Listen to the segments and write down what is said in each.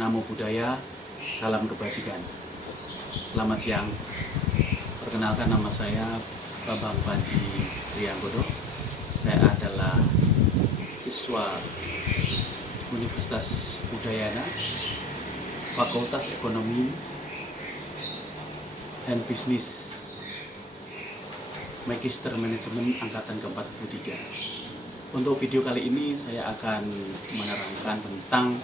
Namo Buddhaya, salam kebajikan. Selamat siang. Perkenalkan, nama saya Bambang Panji Trianggodo. Saya adalah siswa Universitas Udayana, Fakultas Ekonomi dan Bisnis, Magister Manajemen Angkatan ke-43. Untuk video kali ini saya akan menerangkan tentang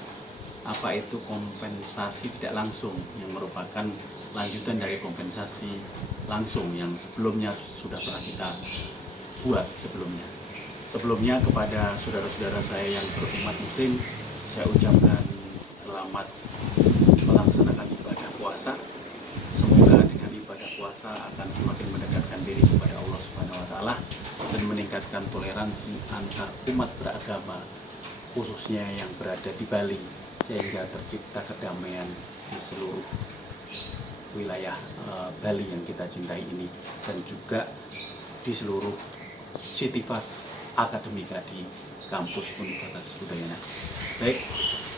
apa itu kompensasi tidak langsung, yang merupakan lanjutan dari kompensasi langsung yang sebelumnya sudah pernah kita buat sebelumnya. Sebelumnya, kepada saudara-saudara saya yang berumat muslim, saya ucapkan selamat melaksanakan ibadah puasa. Semoga dengan ibadah puasa akan semakin mendekatkan diri kepada Allah Subhanahu wa Ta'ala dan meningkatkan toleransi antar umat beragama, khususnya yang berada di Bali, sehingga tercipta kedamaian di seluruh wilayah Bali yang kita cintai ini, dan juga di seluruh sivitas akademika di kampus Universitas Udayana. Baik,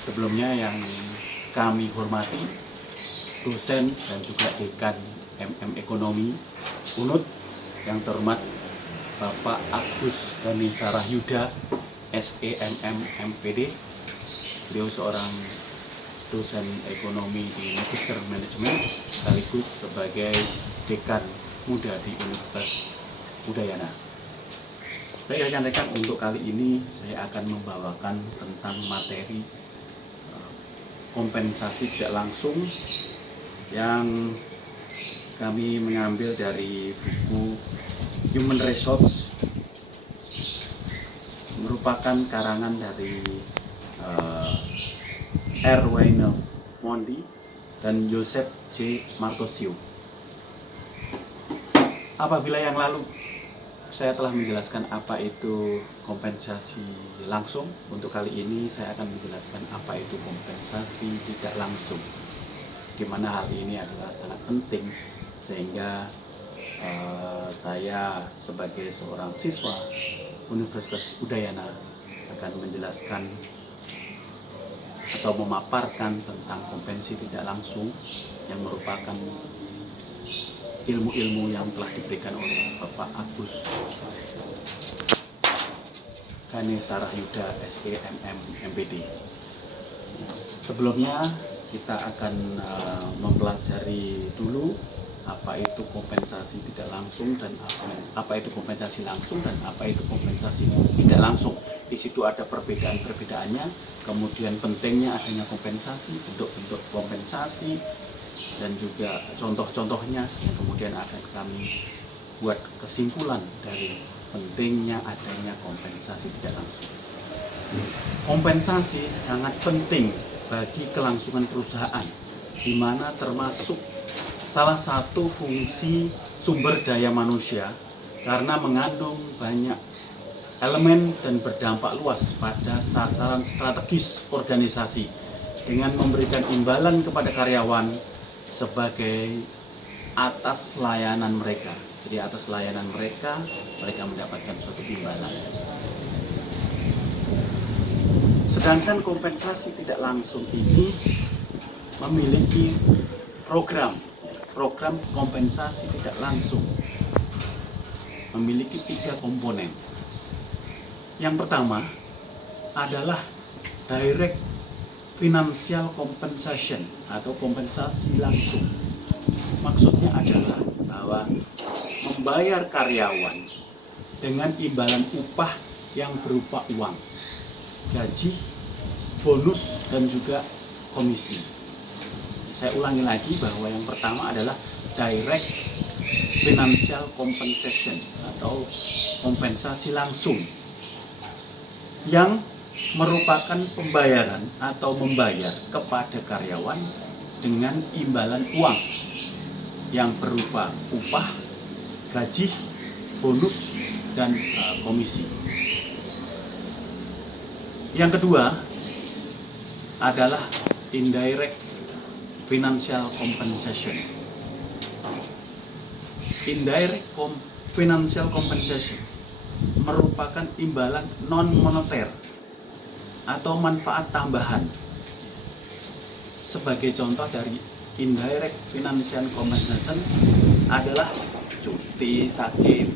sebelumnya yang kami hormati dosen dan juga dekan MM Ekonomi UNUD yang terhormat Bapak Agus Ganesha Rahyuda, SEMM MPD. Beliau seorang dosen ekonomi di Magister Manajemen sekaligus sebagai dekan muda di Universitas Udayana. Baik rekan-rekan, untuk kali ini saya akan membawakan tentang materi kompensasi tidak langsung yang kami mengambil dari buku Human Resource, merupakan karangan dari Erwin Mondi dan Joseph J. Martosio. Apabila yang lalu saya telah menjelaskan apa itu kompensasi langsung, untuk kali ini saya akan menjelaskan apa itu kompensasi tidak langsung, di mana hal ini adalah sangat penting, sehingga saya sebagai seorang siswa Universitas Udayana akan menjelaskan atau memaparkan tentang kompensasi tidak langsung yang merupakan ilmu-ilmu yang telah diberikan oleh Bapak Agus Ganesha Rahyuda, SEMM MPD. Sebelumnya kita akan mempelajari dulu apa itu kompensasi tidak langsung dan apa itu kompensasi langsung dan apa itu kompensasi tidak langsung. Di situ ada perbedaan-perbedaannya, kemudian pentingnya adanya kompensasi, bentuk-bentuk kompensasi, dan juga contoh-contohnya yang kemudian akan kami buat kesimpulan dari pentingnya adanya kompensasi tidak langsung. Kompensasi sangat penting bagi kelangsungan perusahaan, di mana termasuk salah satu fungsi sumber daya manusia karena mengandung banyak elemen dan berdampak luas pada sasaran strategis organisasi dengan memberikan imbalan kepada karyawan sebagai atas layanan mereka. Jadi atas layanan mereka mendapatkan suatu imbalan. Sedangkan kompensasi tidak langsung ini memiliki program kompensasi tidak langsung, memiliki 3 komponen. Yang pertama adalah direct financial compensation atau kompensasi langsung. Maksudnya adalah bahwa membayar karyawan dengan imbalan upah yang berupa uang, gaji, bonus, dan juga komisi. Saya ulangi lagi bahwa yang pertama adalah direct financial compensation atau kompensasi langsung, yang merupakan pembayaran atau membayar kepada karyawan dengan imbalan uang yang berupa upah, gaji, bonus, dan komisi. Yang kedua adalah indirect financial compensation. Indirect financial compensation merupakan imbalan non moneter atau manfaat tambahan sebagai contoh dari indirect financial compensation adalah cuti sakit,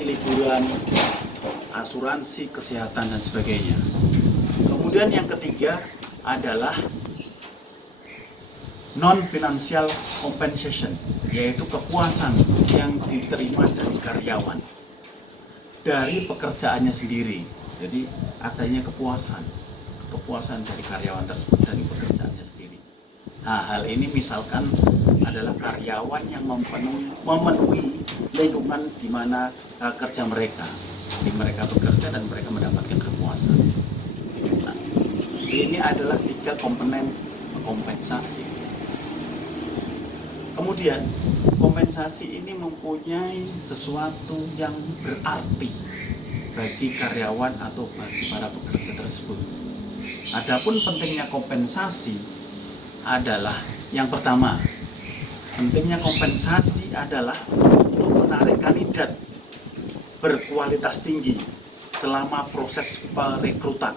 liburan, asuransi kesehatan dan sebagainya. Kemudian yang ketiga adalah non-financial compensation, yaitu kepuasan yang diterima dari karyawan dari pekerjaannya sendiri. Jadi adanya kepuasan dari karyawan tersebut dari pekerjaannya sendiri. Nah, hal ini misalkan adalah karyawan yang memenuhi lingkungan di mana kerja mereka. Jadi mereka bekerja dan mereka mendapatkan kepuasan. Nah, ini adalah 3 komponen kompensasi. Kemudian kompensasi ini mempunyai sesuatu yang berarti bagi karyawan atau bagi para pekerja tersebut. Adapun pentingnya kompensasi adalah yang pertama, pentingnya kompensasi adalah untuk menarik kandidat berkualitas tinggi selama proses perekrutan.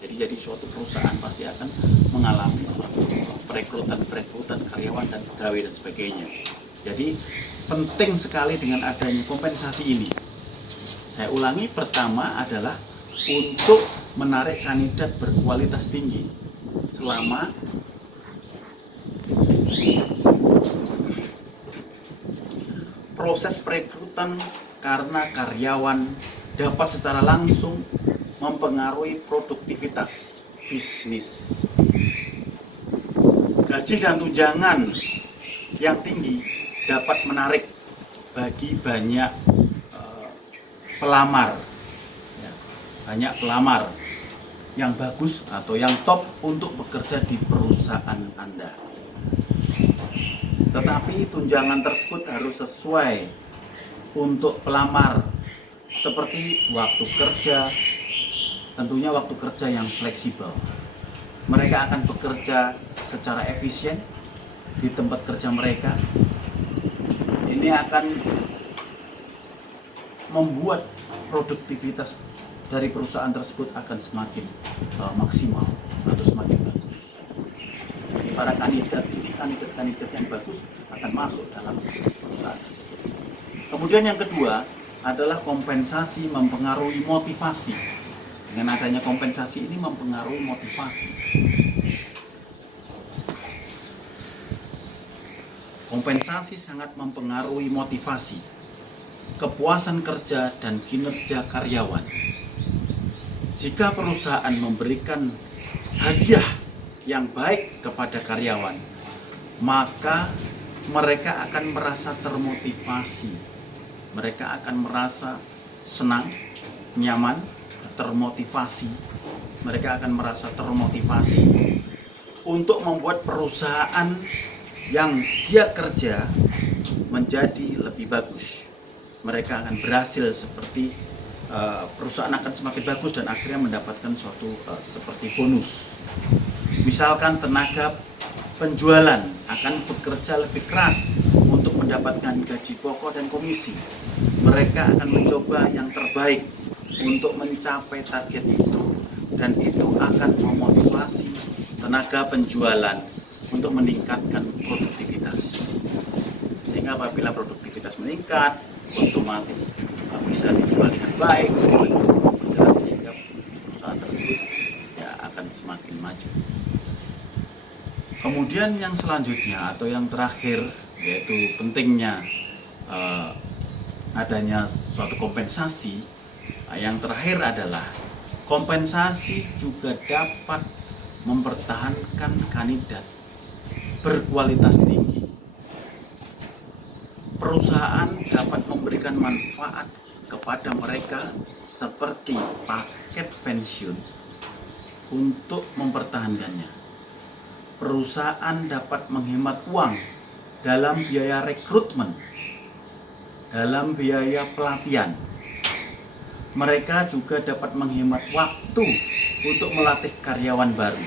Jadi suatu perusahaan pasti akan mengalami suatu perekrutan karyawan dan pegawai dan sebagainya. Jadi penting sekali dengan adanya kompensasi ini. Saya ulangi, pertama adalah untuk menarik kandidat berkualitas tinggi selama proses perekrutan, karena karyawan dapat secara langsung mempengaruhi produktivitas bisnis. Gaji dan tunjangan yang tinggi dapat menarik bagi banyak pelamar, banyak pelamar yang bagus atau yang top untuk bekerja di perusahaan Anda. Tetapi tunjangan tersebut harus sesuai untuk pelamar, seperti waktu kerja, tentunya waktu kerja yang fleksibel. Mereka akan bekerja secara efisien di tempat kerja mereka. Ini akan membuat produktivitas dari perusahaan tersebut akan semakin maksimal atau semakin bagus. Jadi para kandidat yang bagus akan masuk dalam perusahaan tersebut. Kemudian yang kedua adalah kompensasi mempengaruhi motivasi. Dengan adanya kompensasi ini mempengaruhi motivasi. Kompensasi sangat mempengaruhi motivasi, kepuasan kerja dan kinerja karyawan. Jika perusahaan memberikan hadiah yang baik kepada karyawan, maka mereka akan merasa termotivasi. Mereka akan merasa senang, nyaman, termotivasi. Mereka akan merasa termotivasi untuk membuat perusahaan yang dia kerja menjadi lebih bagus. Mereka akan berhasil seperti perusahaan akan semakin bagus dan akhirnya mendapatkan suatu seperti bonus. Misalkan tenaga penjualan akan bekerja lebih keras untuk mendapatkan gaji pokok dan komisi. Mereka akan mencoba yang terbaik untuk mencapai target itu, dan itu akan memotivasi tenaga penjualan untuk meningkatkan produktivitas. Sehingga apabila produktivitas meningkat, otomatis bisa dijual dengan baik, sehingga perusahaan tersebut ya akan semakin maju. Kemudian yang selanjutnya atau yang terakhir, yaitu pentingnya adanya suatu kompensasi. Yang terakhir adalah kompensasi juga dapat mempertahankan kandidat berkualitas tinggi. Perusahaan dapat memberikan manfaat kepada mereka seperti paket pensiun untuk mempertahankannya. Perusahaan dapat menghemat uang dalam biaya rekrutmen, dalam biaya pelatihan. Mereka juga dapat menghemat waktu untuk melatih karyawan baru.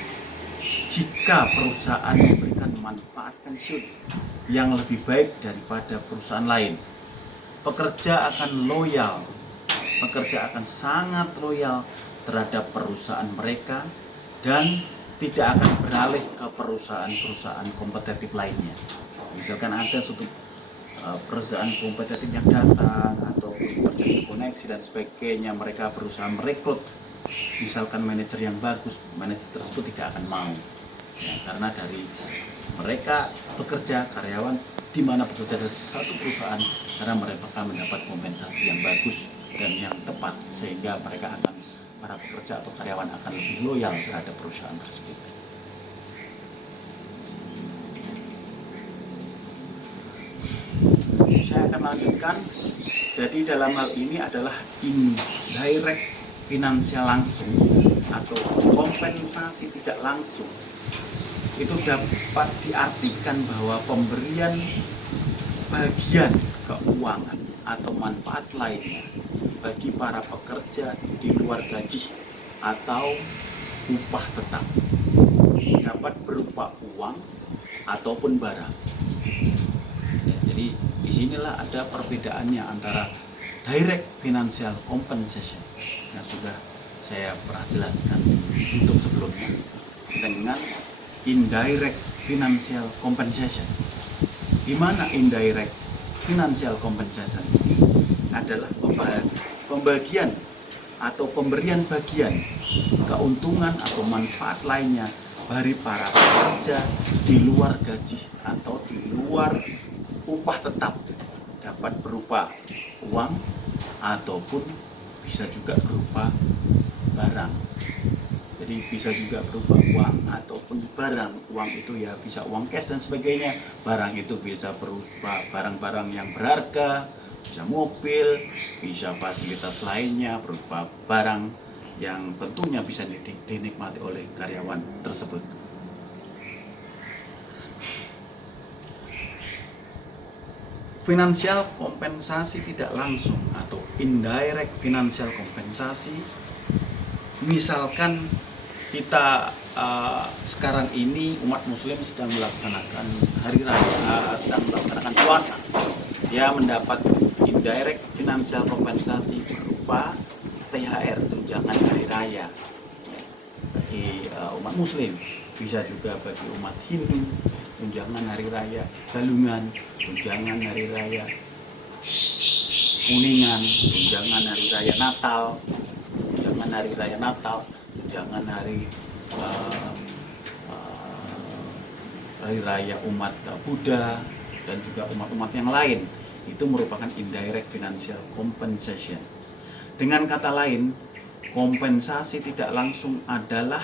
Jika perusahaan memberikan manfaat pensiun yang lebih baik daripada perusahaan lain, pekerja akan loyal, pekerja akan sangat loyal terhadap perusahaan mereka dan tidak akan beralih ke perusahaan-perusahaan kompetitif lainnya. Misalkan ada suatu perusahaan kompetitif yang datang atau terjadi koneksi dan sebagainya, mereka berusaha merekrut misalkan manajer yang bagus, manajer tersebut tidak akan mau ya, karena dari mereka bekerja, karyawan di mana bekerja dari satu perusahaan, karena mereka akan mendapat kompensasi yang bagus dan yang tepat, sehingga mereka akan, para pekerja atau karyawan akan lebih loyal terhadap perusahaan tersebut. Saya akan lanjutkan. Jadi dalam hal ini adalah indirect finansial langsung atau kompensasi tidak langsung. Itu dapat diartikan bahwa pemberian bagian keuangan atau manfaat lainnya bagi para pekerja di luar gaji atau upah tetap, dapat berupa uang ataupun barang. Ya, jadi disinilah ada perbedaannya antara direct financial compensation yang sudah saya pernah jelaskan untuk sebelumnya dengan indirect financial compensation. Di mana indirect financial compensation ini adalah pembagian atau pemberian bagian keuntungan atau manfaat lainnya dari para pekerja di luar gaji atau di luar upah tetap, dapat berupa uang ataupun bisa juga berupa barang. Jadi bisa juga berupa uang ataupun barang. Uang itu ya bisa uang cash dan sebagainya. Barang itu bisa berupa barang-barang yang berharga, bisa mobil, bisa fasilitas lainnya berupa barang yang tentunya bisa dinikmati oleh karyawan tersebut. Finansial kompensasi tidak langsung atau indirect financial kompensasi, misalkan kita sekarang ini umat muslim sedang melaksanakan hari raya, sedang melaksanakan puasa, dia mendapat indirect financial kompensasi berupa THR, tunjangan hari raya bagi umat muslim, bisa juga bagi umat Hindu, tunjangan hari raya Galungan, tunjangan hari raya Kuningan, tunjangan hari raya Natal, tunjangan hari raya Natal, tunjangan hari raya umat Buddha dan juga umat-umat yang lain. Itu merupakan indirect financial compensation. Dengan kata lain, kompensasi tidak langsung adalah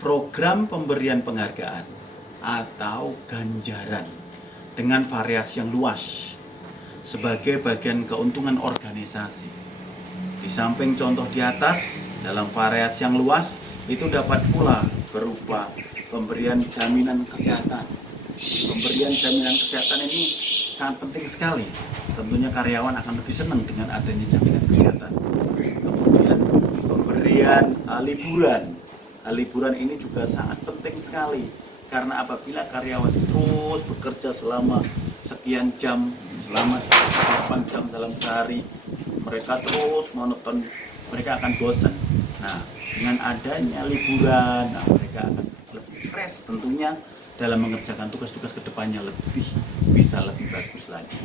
program pemberian penghargaan atau ganjaran dengan variasi yang luas sebagai bagian keuntungan organisasi. Di samping contoh di atas, dalam variasi yang luas itu dapat pula berupa pemberian jaminan kesehatan. Pemberian jaminan kesehatan ini sangat penting sekali. Tentunya karyawan akan lebih senang dengan adanya jaminan kesehatan. Kemudian pemberian liburan. Liburan ini juga sangat penting sekali. Karena apabila karyawan terus bekerja selama sekian jam, selama 8 jam dalam sehari, mereka terus monoton, mereka akan bosan. Nah, dengan adanya liburan, mereka akan lebih fresh tentunya dalam mengerjakan tugas-tugas kedepannya, bisa lebih bagus lagi,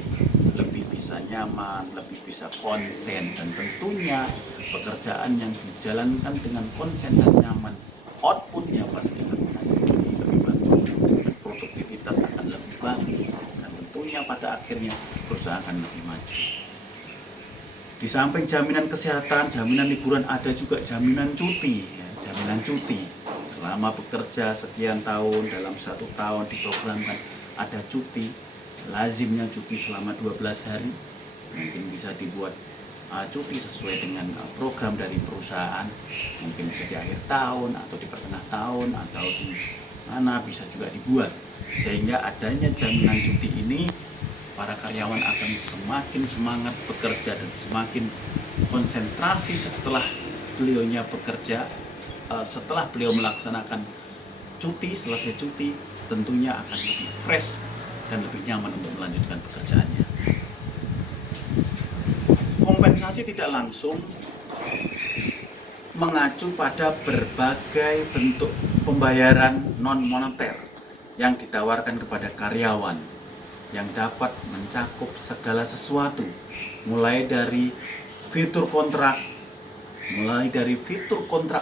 lebih bisa nyaman, lebih bisa konsen, dan tentunya pekerjaan yang dijalankan dengan konsen dan nyaman, outputnya pasti akan menghasilkan lebih bagus dan produktivitas akan lebih bagus, dan tentunya pada akhirnya perusahaan akan lebih maju. Di samping jaminan kesehatan, jaminan liburan, ada juga jaminan cuti. Jaminan cuti selama bekerja sekian tahun, dalam 1 tahun diprogramkan ada cuti, lazimnya cuti selama 12 hari. Mungkin bisa dibuat cuti sesuai dengan program dari perusahaan, mungkin bisa di akhir tahun atau di pertengah tahun atau di mana bisa juga dibuat, sehingga adanya jaminan cuti ini para karyawan akan semakin semangat bekerja dan semakin konsentrasi setelah beliaunya bekerja, setelah beliau melaksanakan cuti, selesai cuti tentunya akan lebih fresh dan lebih nyaman untuk melanjutkan pekerjaannya. Kompensasi tidak langsung mengacu pada berbagai bentuk pembayaran non moneter yang ditawarkan kepada karyawan yang dapat mencakup segala sesuatu, mulai dari fitur kontrak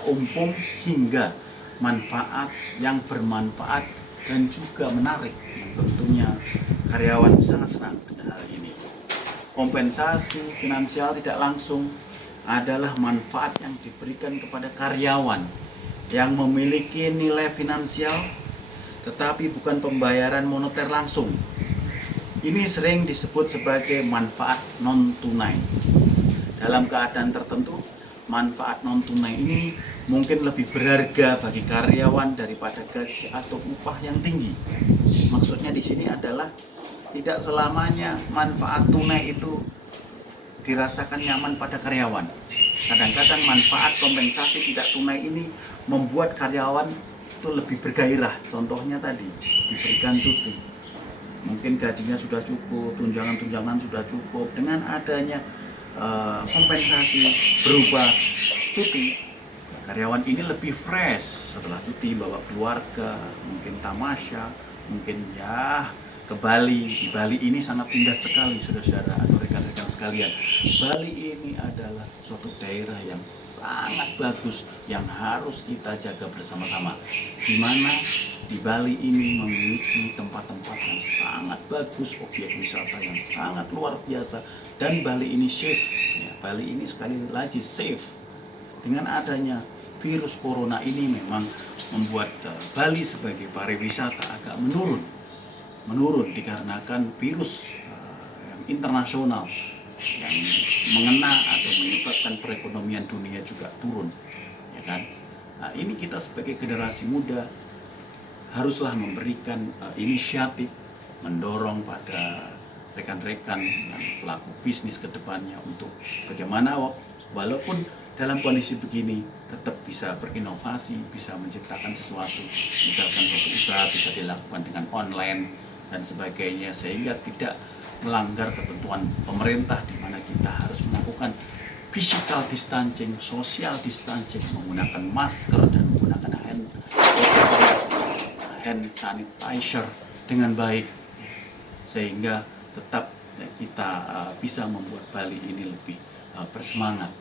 umum hingga manfaat yang bermanfaat dan juga menarik. Tentunya karyawan sangat senang dengan hal ini. Kompensasi finansial tidak langsung adalah manfaat yang diberikan kepada karyawan yang memiliki nilai finansial tetapi bukan pembayaran moneter langsung. Ini sering disebut sebagai manfaat non-tunai. Dalam keadaan tertentu, manfaat non-tunai ini mungkin lebih berharga bagi karyawan daripada gaji atau upah yang tinggi. Maksudnya di sini adalah tidak selamanya manfaat tunai itu dirasakan nyaman pada karyawan. Kadang-kadang manfaat kompensasi tidak tunai ini membuat karyawan itu lebih bergairah. Contohnya tadi, diberikan cuti. Mungkin gajinya sudah cukup, tunjangan-tunjangan sudah cukup. Dengan adanya kompensasi berupa cuti, karyawan ini lebih fresh setelah cuti, bawa keluarga, mungkin tamasya, mungkin ya ke Bali. Di Bali ini sangat indah sekali, saudara-saudara atau rekan-rekan sekalian. Bali ini adalah suatu daerah yang sangat bagus yang harus kita jaga bersama-sama. Di mana di Bali ini memiliki tempat-tempat yang sangat bagus, objek wisata yang sangat luar biasa, dan Bali ini safe. Ya, Bali ini sekali lagi safe. Dengan adanya virus corona ini memang membuat Bali sebagai pariwisata agak menurun dikarenakan virus yang internasional yang mengena atau menyebabkan perekonomian dunia juga turun, ya kan? Nah, ini kita sebagai generasi muda haruslah memberikan inisiatif, mendorong pada rekan-rekan yang pelaku bisnis ke depannya untuk bagaimana walaupun dalam kondisi begini tetap bisa berinovasi, bisa menciptakan sesuatu. Misalkan suatu usaha bisa dilakukan dengan online dan sebagainya, sehingga tidak melanggar ketentuan pemerintah di mana kita harus melakukan physical distancing, social distancing, menggunakan masker dan menggunakan hand sanitizer dengan baik, sehingga tetap kita bisa membuat Bali ini lebih bersemangat.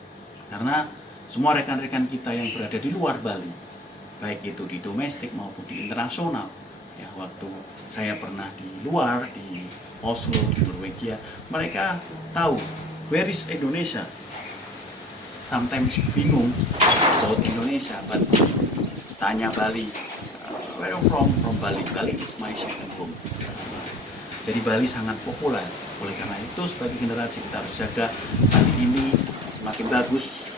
Karena semua rekan-rekan kita yang berada di luar Bali, baik itu di domestik maupun di internasional, ya, waktu saya pernah di luar, di Oslo, di Norwegia, mereka tahu where is Indonesia. Sometimes bingung about Indonesia, but tanya Bali, where you from Bali. Bali is my second home. Jadi Bali sangat populer. Oleh karena itu sebagai generasi kita harus jaga Bali ini semakin bagus.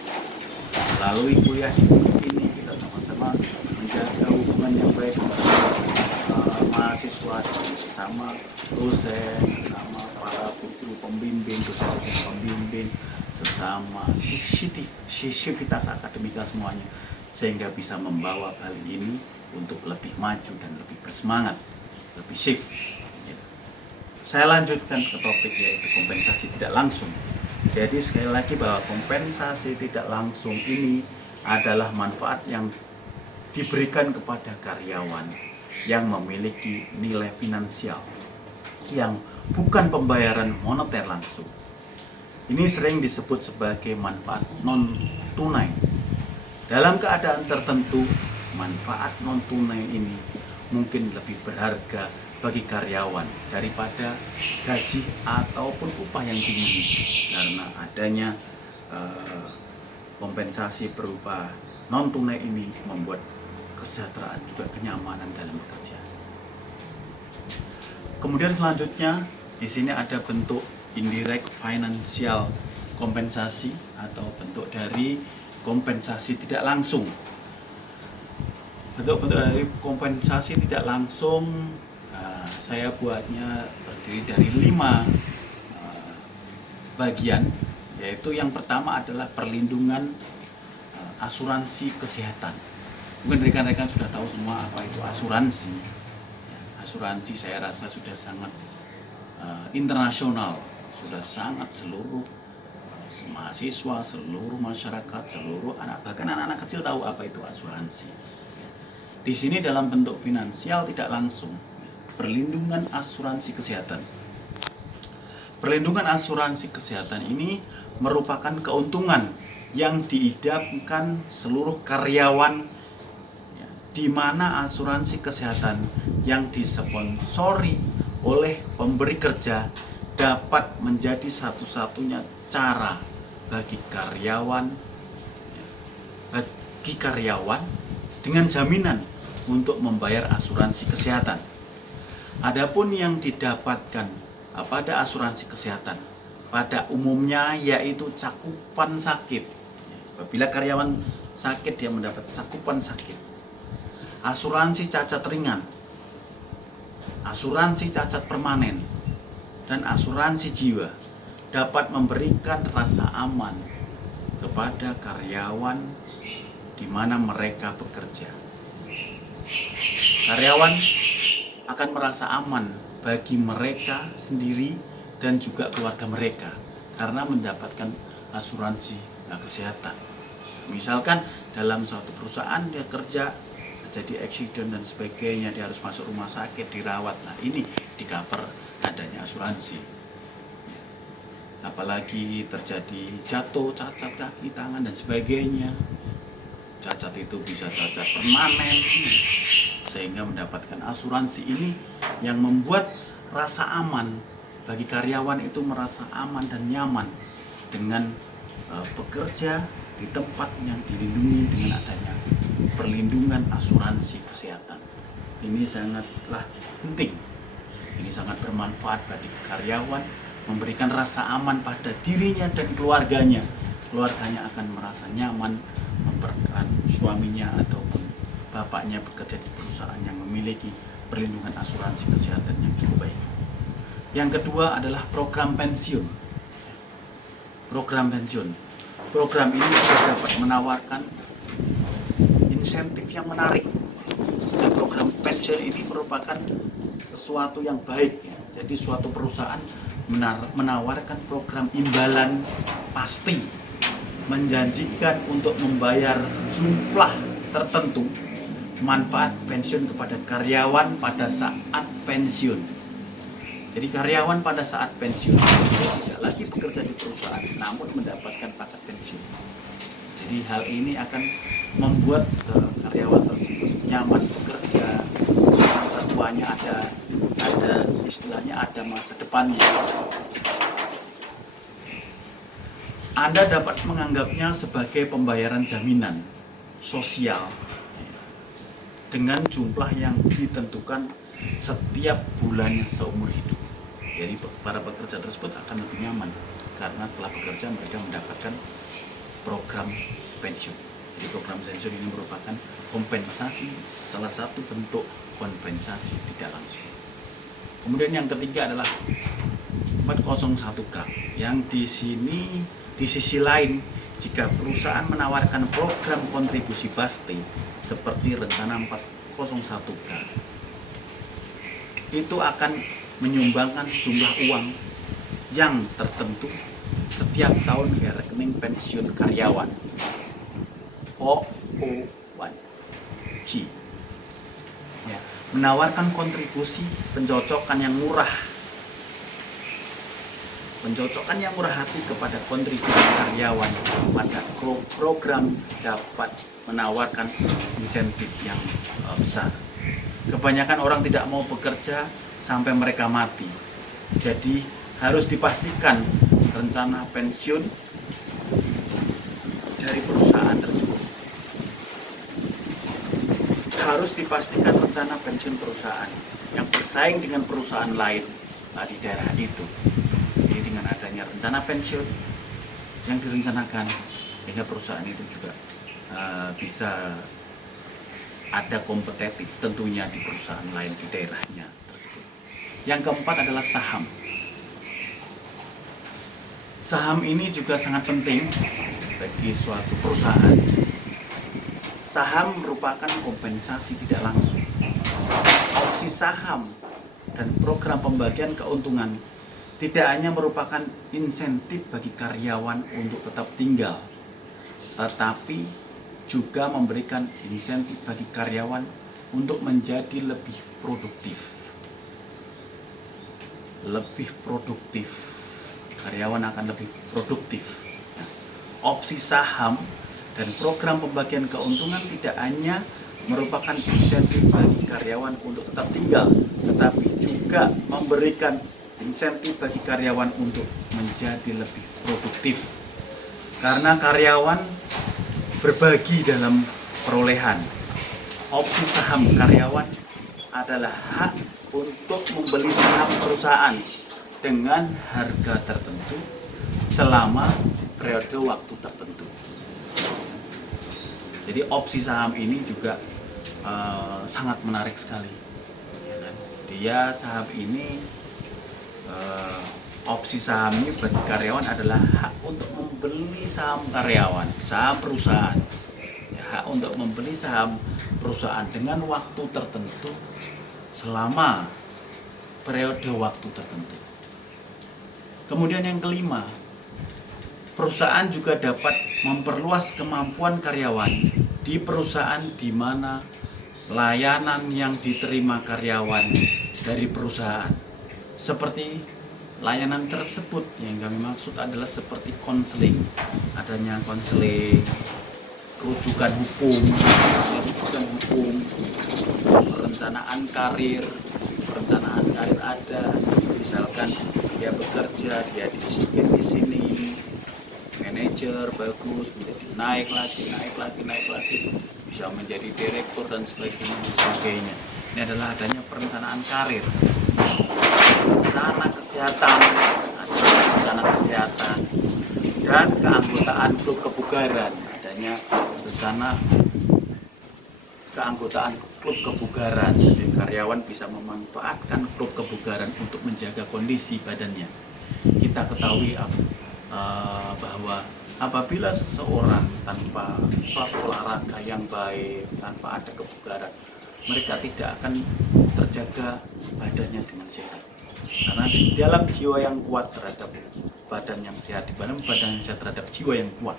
Melalui kuliah ini kita sama-sama menjaga hubungan yang baik mahasiswa, sama dosen, sama para guru pembimbing, dosen pembimbing, bersama sisivitas akademika semuanya, sehingga bisa membawa Bali ini untuk lebih maju dan lebih bersemangat, lebih safe. Saya lanjutkan ke topik, yaitu kompensasi tidak langsung. Jadi sekali lagi bahwa kompensasi tidak langsung ini adalah manfaat yang diberikan kepada karyawan yang memiliki nilai finansial yang bukan pembayaran moneter langsung. Ini sering disebut sebagai manfaat non-tunai. Dalam keadaan tertentu, manfaat non-tunai ini mungkin lebih berharga bagi karyawan daripada gaji ataupun upah yang tinggi, karena adanya kompensasi berupa non-tunai ini membuat kesejahteraan juga kenyamanan dalam bekerja. Kemudian selanjutnya di sini ada bentuk indirect financial kompensasi atau bentuk dari kompensasi tidak langsung. Bentuk-bentuk dari kompensasi tidak langsung saya buatnya terdiri dari 5 bagian, yaitu yang pertama adalah perlindungan asuransi kesehatan. Mungkin rekan-rekan sudah tahu semua apa itu asuransi. Asuransi saya rasa sudah sangat internasional, sudah sangat seluruh mahasiswa, seluruh masyarakat, seluruh anak, bahkan anak-anak kecil tahu apa itu asuransi. Di sini dalam bentuk finansial tidak langsung, perlindungan asuransi kesehatan. Perlindungan asuransi kesehatan ini merupakan keuntungan yang diidamkan seluruh karyawan, di mana asuransi kesehatan yang disponsori oleh pemberi kerja dapat menjadi satu-satunya cara bagi karyawan dengan jaminan untuk membayar asuransi kesehatan. Adapun yang didapatkan pada asuransi kesehatan pada umumnya yaitu cakupan sakit. Apabila karyawan sakit, dia mendapat cakupan sakit, asuransi cacat ringan, asuransi cacat permanen, dan asuransi jiwa dapat memberikan rasa aman kepada karyawan di mana mereka bekerja. Karyawan akan merasa aman bagi mereka sendiri dan juga keluarga mereka karena mendapatkan asuransi kesehatan. Misalkan dalam suatu perusahaan dia kerja, jadi accident dan sebagainya, dia harus masuk rumah sakit, dirawat. Nah, ini di-cover adanya asuransi. Apalagi terjadi jatuh, cacat kaki, tangan dan sebagainya. Cacat itu bisa cacat permanen, sehingga mendapatkan asuransi ini yang membuat rasa aman bagi karyawan itu, merasa aman dan nyaman dengan bekerja di tempat yang dilindungi dengan adanya perlindungan asuransi kesehatan. Ini sangatlah penting, ini sangat bermanfaat bagi karyawan, memberikan rasa aman pada dirinya dan keluarganya. Keluarganya akan merasa nyaman memperkan suaminya ataupun bapaknya bekerja di perusahaan yang memiliki perlindungan asuransi kesehatan yang cukup baik. Yang kedua adalah program pensiun. Program pensiun. Program ini juga dapat menawarkan insentif yang menarik. Dan program pensiun ini merupakan sesuatu yang baik. Jadi suatu perusahaan menawarkan program imbalan pasti, menjanjikan untuk membayar sejumlah tertentu manfaat pensiun kepada karyawan pada saat pensiun. Jadi karyawan pada saat pensiun tidak lagi bekerja di perusahaan, namun mendapatkan paket pensiun. Jadi hal ini akan membuat karyawan tersebut nyaman bekerja, masa tuanya ada istilahnya, ada masa depannya. Anda dapat menganggapnya sebagai pembayaran jaminan sosial dengan jumlah yang ditentukan setiap bulannya seumur hidup. Jadi para pekerja tersebut akan lebih nyaman karena setelah bekerja mereka mendapatkan program pensiun. Jadi program pensiun ini merupakan kompensasi, salah satu bentuk kompensasi tidak langsung. Kemudian yang ketiga adalah 401k, yang di sini di sisi lain, jika perusahaan menawarkan program kontribusi pasti seperti rencana 401k, itu akan menyumbangkan sejumlah uang yang tertentu setiap tahun ke rekening pensiun karyawan O01G. Ya, menawarkan kontribusi pencocokan yang murah hati kepada kontribusi karyawan pada program dapat menawarkan insentif yang besar. Kebanyakan orang tidak mau bekerja sampai mereka mati. Jadi harus dipastikan rencana pensiun dari perusahaan tersebut. Harus dipastikan rencana pensiun perusahaan yang bersaing dengan perusahaan lain di daerah itu. Jadi dengan adanya rencana pensiun yang direncanakan, sehingga perusahaan itu juga bisa ada kompetitif tentunya di perusahaan lain di daerahnya tersebut. Yang keempat adalah saham. Saham ini juga sangat penting bagi suatu perusahaan. Saham merupakan kompensasi tidak langsung. Opsi saham dan program pembagian keuntungan tidak hanya merupakan insentif bagi karyawan untuk tetap tinggal, tetapi juga memberikan insentif bagi karyawan untuk menjadi lebih produktif. Karyawan akan lebih produktif. Nah, opsi saham dan program pembagian keuntungan tidak hanya merupakan insentif bagi karyawan untuk tetap tinggal, tetapi juga memberikan insentif bagi karyawan untuk menjadi lebih produktif. Karena karyawan berbagi dalam perolehan. Opsi saham karyawan adalah hak untuk membeli saham perusahaan dengan harga tertentu selama periode waktu tertentu. Jadi opsi saham ini juga sangat menarik sekali. Ya kan? Dia saham ini opsi saham ini bagi karyawan adalah hak untuk membeli saham karyawan, saham perusahaan. Ya, hak untuk membeli saham perusahaan dengan waktu tertentu selama periode waktu tertentu. Kemudian yang kelima, perusahaan juga dapat memperluas kemampuan karyawan di perusahaan di mana layanan yang diterima karyawan dari perusahaan seperti layanan tersebut yang kami maksud adalah seperti konseling, adanya konseling, rujukan hukum, perencanaan karir ada, misalkan dia bekerja, dia disiplin di sini, manajer bagus, menjadi naik lagi, bisa menjadi direktur dan sebagainya. Ini adalah adanya perencanaan karir, rencana kesehatan, dan keanggotaan klub kebugaran, adanya rencana keanggotaan klub kebugaran, jadi karyawan bisa memanfaatkan klub kebugaran untuk menjaga kondisi badannya. Kita ketahui bahwa apabila seseorang tanpa suatu olahraga yang baik, tanpa ada kebugaran, mereka tidak akan terjaga badannya dengan sehat. Karena di dalam jiwa yang kuat terhadap badan yang sehat, di dalam badan yang sehat terhadap jiwa yang kuat,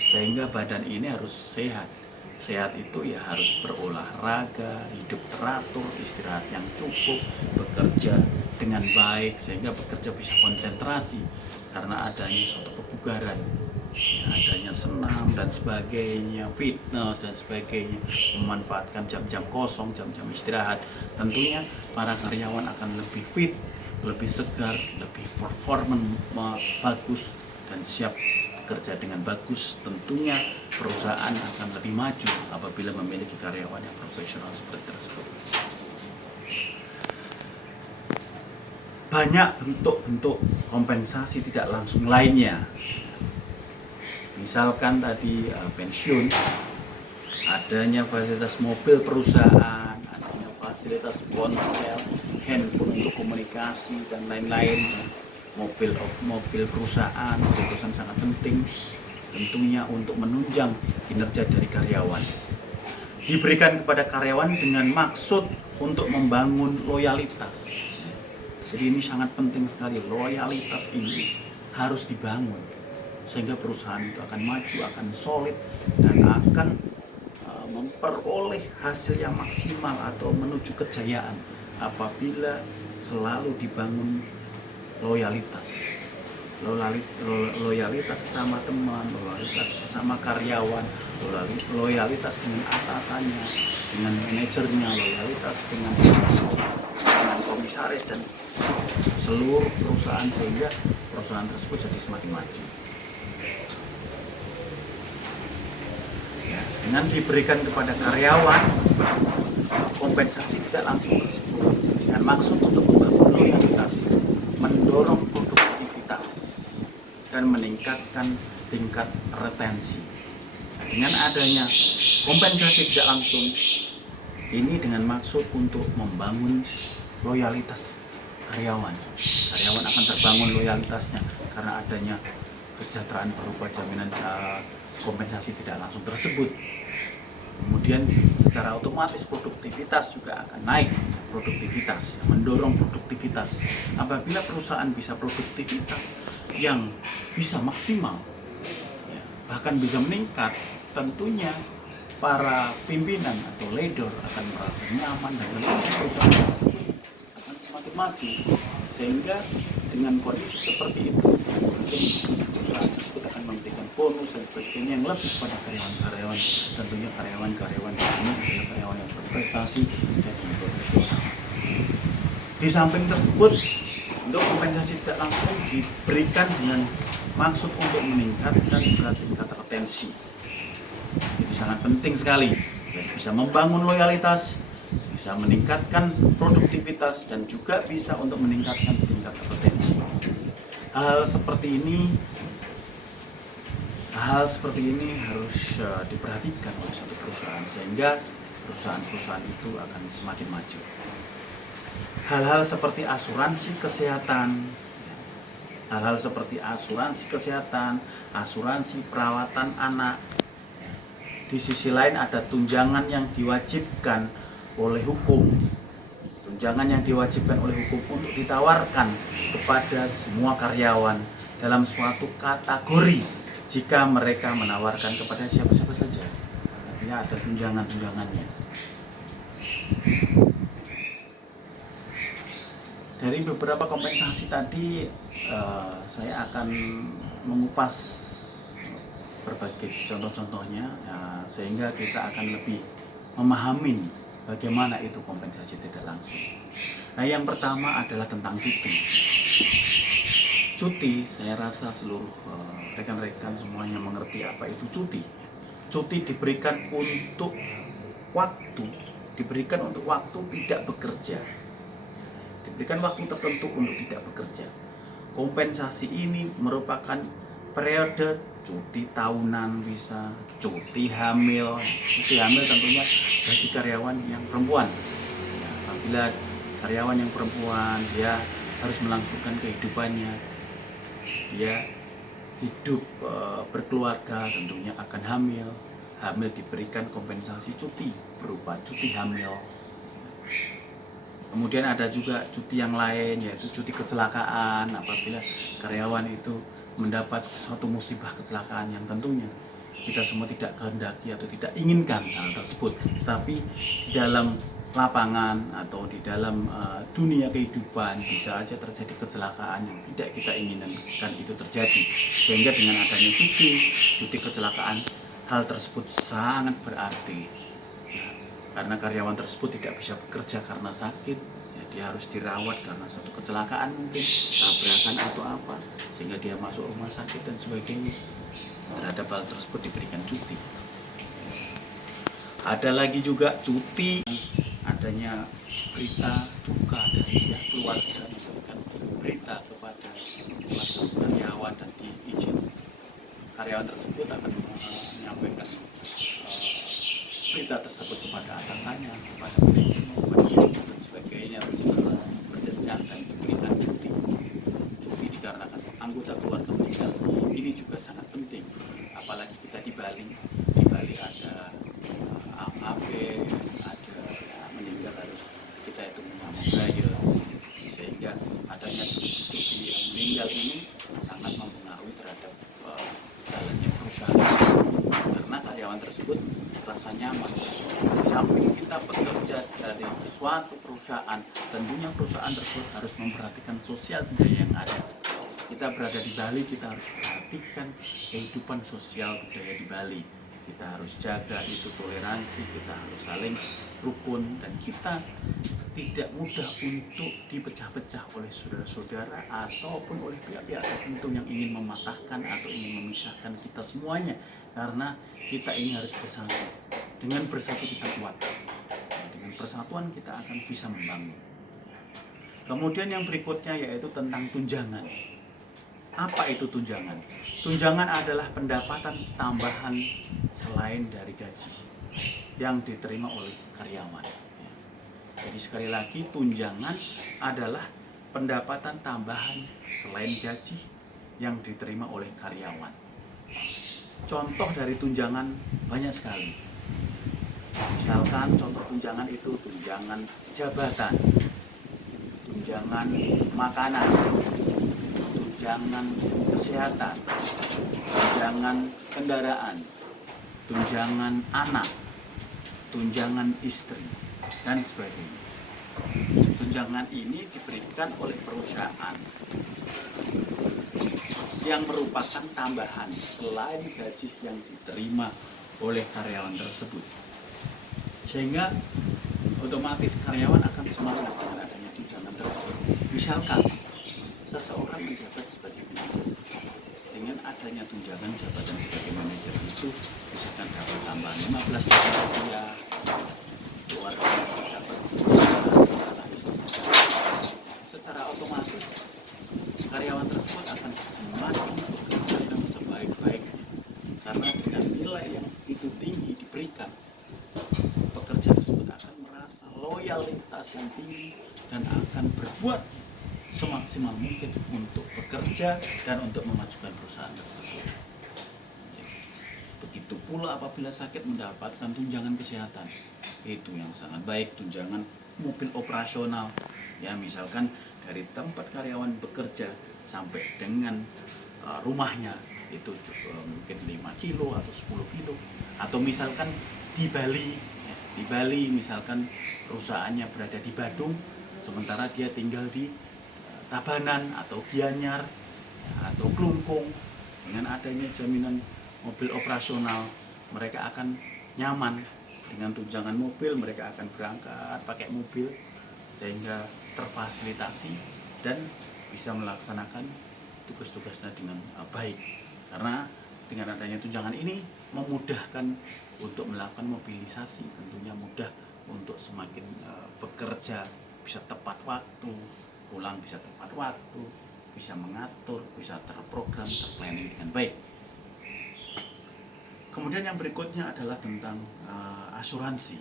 sehingga badan ini harus sehat. Sehat itu ya harus berolahraga, hidup teratur, istirahat yang cukup, bekerja dengan baik sehingga bekerja bisa konsentrasi karena adanya suatu kebugaran, ya, adanya senam dan sebagainya, fitness dan sebagainya, memanfaatkan jam-jam kosong, jam-jam istirahat. Tentunya para karyawan akan lebih fit, lebih segar, lebih performan bagus dan siap bekerja dengan bagus. Tentunya perusahaan akan lebih maju apabila memiliki karyawan yang profesional seperti tersebut. Banyak bentuk-bentuk kompensasi tidak langsung lainnya. Misalkan tadi pensiun, adanya fasilitas mobil perusahaan, adanya fasilitas ponsel, handphone untuk komunikasi dan lain-lain. Mobil perusahaan, keputusan sangat penting tentunya untuk menunjang kinerja dari karyawan. Diberikan kepada karyawan dengan maksud untuk membangun loyalitas. Jadi ini sangat penting sekali, loyalitas ini harus dibangun sehingga perusahaan itu akan maju, akan solid dan akan memperoleh hasil yang maksimal atau menuju kejayaan apabila selalu dibangun loyalitas sesama teman, loyalitas sesama karyawan, loyalitas dengan atasannya, dengan manajernya, loyalitas dengan komisaris dan seluruh perusahaan sehingga perusahaan tersebut jadi semakin maju. Ya, dengan diberikan kepada karyawan kompensasi tidak langsung tersebut dengan maksud untuk membangun loyalitas, mendorong produktivitas dan meningkatkan tingkat retensi. Dengan adanya kompensasi tidak langsung ini dengan maksud untuk membangun loyalitas karyawan. Karyawan akan terbangun loyalitasnya karena adanya kesejahteraan berupa jaminan kompensasi tidak langsung tersebut. Kemudian secara otomatis produktivitas juga akan naik, mendorong produktivitas. Apabila perusahaan bisa produktivitas yang bisa maksimal, ya, bahkan bisa meningkat, tentunya para pimpinan atau leader akan merasa nyaman dan perusahaan tersebut akan semakin maju. Sehingga dengan kondisi seperti itu, perusahaan tersebut akan memberikan bonus dan sebagainya yang lebih kepada karyawan-karyawan. Tentunya karyawan-karyawan ini adalah karyawan yang berprestasi dan yang profesional. Di samping tersebut, untuk kompensasi tidak langsung diberikan dengan maksud untuk meningkatkan tingkat retensi. Itu sangat penting sekali. Bisa membangun loyalitas, bisa meningkatkan produktivitas, dan juga bisa untuk meningkatkan tingkat retensi. Hal seperti ini harus diperhatikan oleh satu perusahaan sehingga perusahaan-perusahaan itu akan semakin maju. Hal-hal seperti asuransi kesehatan, asuransi perawatan anak. Di sisi lain ada tunjangan yang diwajibkan oleh hukum. Tunjangan yang diwajibkan oleh hukum untuk ditawarkan kepada semua karyawan dalam suatu kategori jika mereka menawarkan kepada siapa-siapa saja. Artinya ada tunjangannya. Dari beberapa kompensasi tadi, saya akan mengupas berbagai contoh-contohnya, sehingga kita akan lebih memahami bagaimana itu kompensasi tidak langsung. Nah, yang pertama adalah tentang cuti. Cuti, saya rasa seluruh rekan-rekan semuanya mengerti apa itu cuti. Cuti diberikan untuk waktu tidak bekerja. Diberikan waktu tertentu untuk tidak bekerja. Kompensasi ini merupakan periode cuti tahunan, bisa cuti hamil. Cuti hamil tentunya bagi karyawan yang perempuan. Ya, apabila karyawan yang perempuan, dia harus melangsungkan kehidupannya, dia hidup berkeluarga, tentunya akan hamil. Hamil diberikan kompensasi cuti berupa cuti hamil. Kemudian ada juga cuti yang lain, yaitu cuti kecelakaan. Apabila karyawan itu mendapat suatu musibah kecelakaan yang tentunya kita semua tidak kehendaki atau tidak inginkan hal tersebut, tapi dalam lapangan atau di dalam dunia kehidupan bisa aja terjadi kecelakaan yang tidak kita inginkan itu terjadi. Sehingga dengan adanya cuti kecelakaan, hal tersebut sangat berarti. Karena karyawan tersebut tidak bisa bekerja karena sakit, ya dia harus dirawat karena suatu kecelakaan, mungkin tabrakan atau apa, sehingga dia masuk rumah sakit dan sebagainya. Terhadap hal tersebut diberikan cuti. Ada lagi juga cuti adanya berita duka dari pihak keluarga, memberikan berita kepada karyawan dan diizin karyawan tersebut akan menyampaikan berita tersebut kepada atasannya, kepada manajemen, dan sebagainya, berjenjang dan diberikan cuti. Cuti dikarenakan anggota keluarga meninggal. Ini juga sangat penting, apalagi kita di Bali. Di Bali ada AKP, ada meninggal, harus kita itu menyambung raya, sehingga adanya cuti yang meninggal ini sangat mempengaruhi terhadap jalannya perusahaan, karena karyawan tersebut rasa nyaman. Di samping kita bekerja dari suatu perusahaan, tentunya perusahaan tersebut harus memperhatikan sosial budaya yang ada. Kita berada di Bali, kita harus perhatikan kehidupan sosial budaya di Bali. Kita harus jaga itu toleransi, kita harus saling rukun, dan kita tidak mudah untuk dipecah-pecah oleh saudara-saudara ataupun oleh pihak-pihak tertentu yang ingin mematahkan atau ingin memisahkan kita semuanya. Karena kita ini harus bersatu. Dengan bersatu kita kuat. Dengan persatuan kita akan bisa membangun. Kemudian yang berikutnya yaitu tentang tunjangan. Apa itu tunjangan? Tunjangan adalah pendapatan tambahan selain dari gaji yang diterima oleh karyawan. Jadi sekali lagi, tunjangan adalah pendapatan tambahan selain gaji yang diterima oleh karyawan. Contoh dari tunjangan banyak sekali. Misalkan contoh tunjangan itu tunjangan jabatan, tunjangan makanan, tunjangan kesehatan, tunjangan kendaraan, tunjangan anak, tunjangan istri, dan sebagainya. Tunjangan ini diberikan oleh perusahaan yang merupakan tambahan selain gaji yang diterima oleh karyawan tersebut. Sehingga otomatis karyawan akan semangat dengan adanya tunjangan tersebut. Misalkan seseorang menjabat sebagai manajer, dengan adanya tunjangan jabatan sebagai manajer itu misalkan dapat tambahan 15 juta rupiah, keluarga dapat secara otomatis karyawan tersebut akan semakin bekerja dengan sebaik-baiknya, karena dengan nilai yang itu tinggi diberikan, pekerja tersebut akan merasa loyalitas yang tinggi dan akan berbuat semaksimal mungkin untuk bekerja dan untuk memajukan perusahaan tersebut. Begitu pula apabila sakit mendapatkan tunjangan kesehatan, itu yang sangat baik. Tunjangan mobil operasional, ya misalkan dari tempat karyawan bekerja sampai dengan rumahnya itu mungkin 5 kilo atau 10 kilo, atau misalkan di Bali, ya, di Bali misalkan perusahaannya berada di Badung sementara dia tinggal di Tabanan atau Gianyar atau Klungkung. Dengan adanya jaminan mobil operasional, mereka akan nyaman. Dengan tunjangan mobil, mereka akan berangkat pakai mobil sehingga terfasilitasi dan bisa melaksanakan tugas-tugasnya dengan baik. Karena dengan adanya tunjangan ini memudahkan untuk melakukan mobilisasi, tentunya mudah untuk semakin bekerja bisa tepat waktu, pulang bisa tepat waktu, bisa mengatur, bisa terprogram, terplanning dengan baik. Kemudian yang berikutnya adalah tentang asuransi.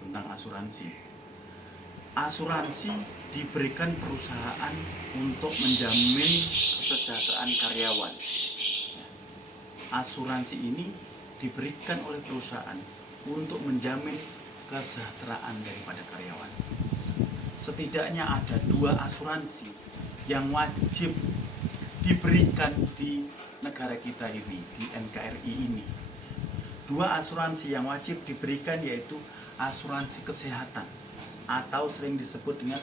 Tentang asuransi. Asuransi diberikan perusahaan untuk menjamin kesejahteraan karyawan. Asuransi ini diberikan oleh perusahaan untuk menjamin kesejahteraan daripada karyawan. Setidaknya ada 2 asuransi yang wajib diberikan di negara kita ini, di NKRI ini. 2 asuransi yang wajib diberikan yaitu asuransi kesehatan atau sering disebut dengan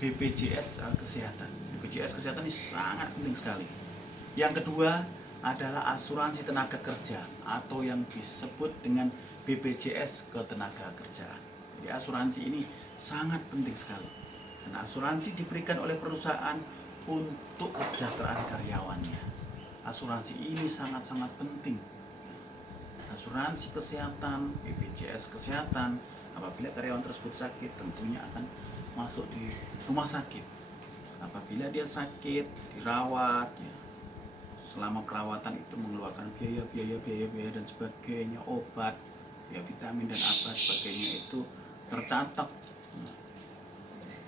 BPJS Kesehatan. BPJS Kesehatan ini sangat penting sekali. Yang kedua adalah asuransi tenaga kerja atau yang disebut dengan BPJS Ketenagakerjaan. Jadi asuransi ini sangat penting sekali. Dan asuransi diberikan oleh perusahaan untuk kesejahteraan karyawannya. Asuransi ini sangat-sangat penting. Asuransi kesehatan, BPJS Kesehatan, apabila karyawan tersebut sakit tentunya akan masuk di rumah sakit. Apabila dia sakit, dirawat, ya, selama perawatan itu mengeluarkan biaya dan sebagainya, obat, ya vitamin dan apa sebagainya itu tercatat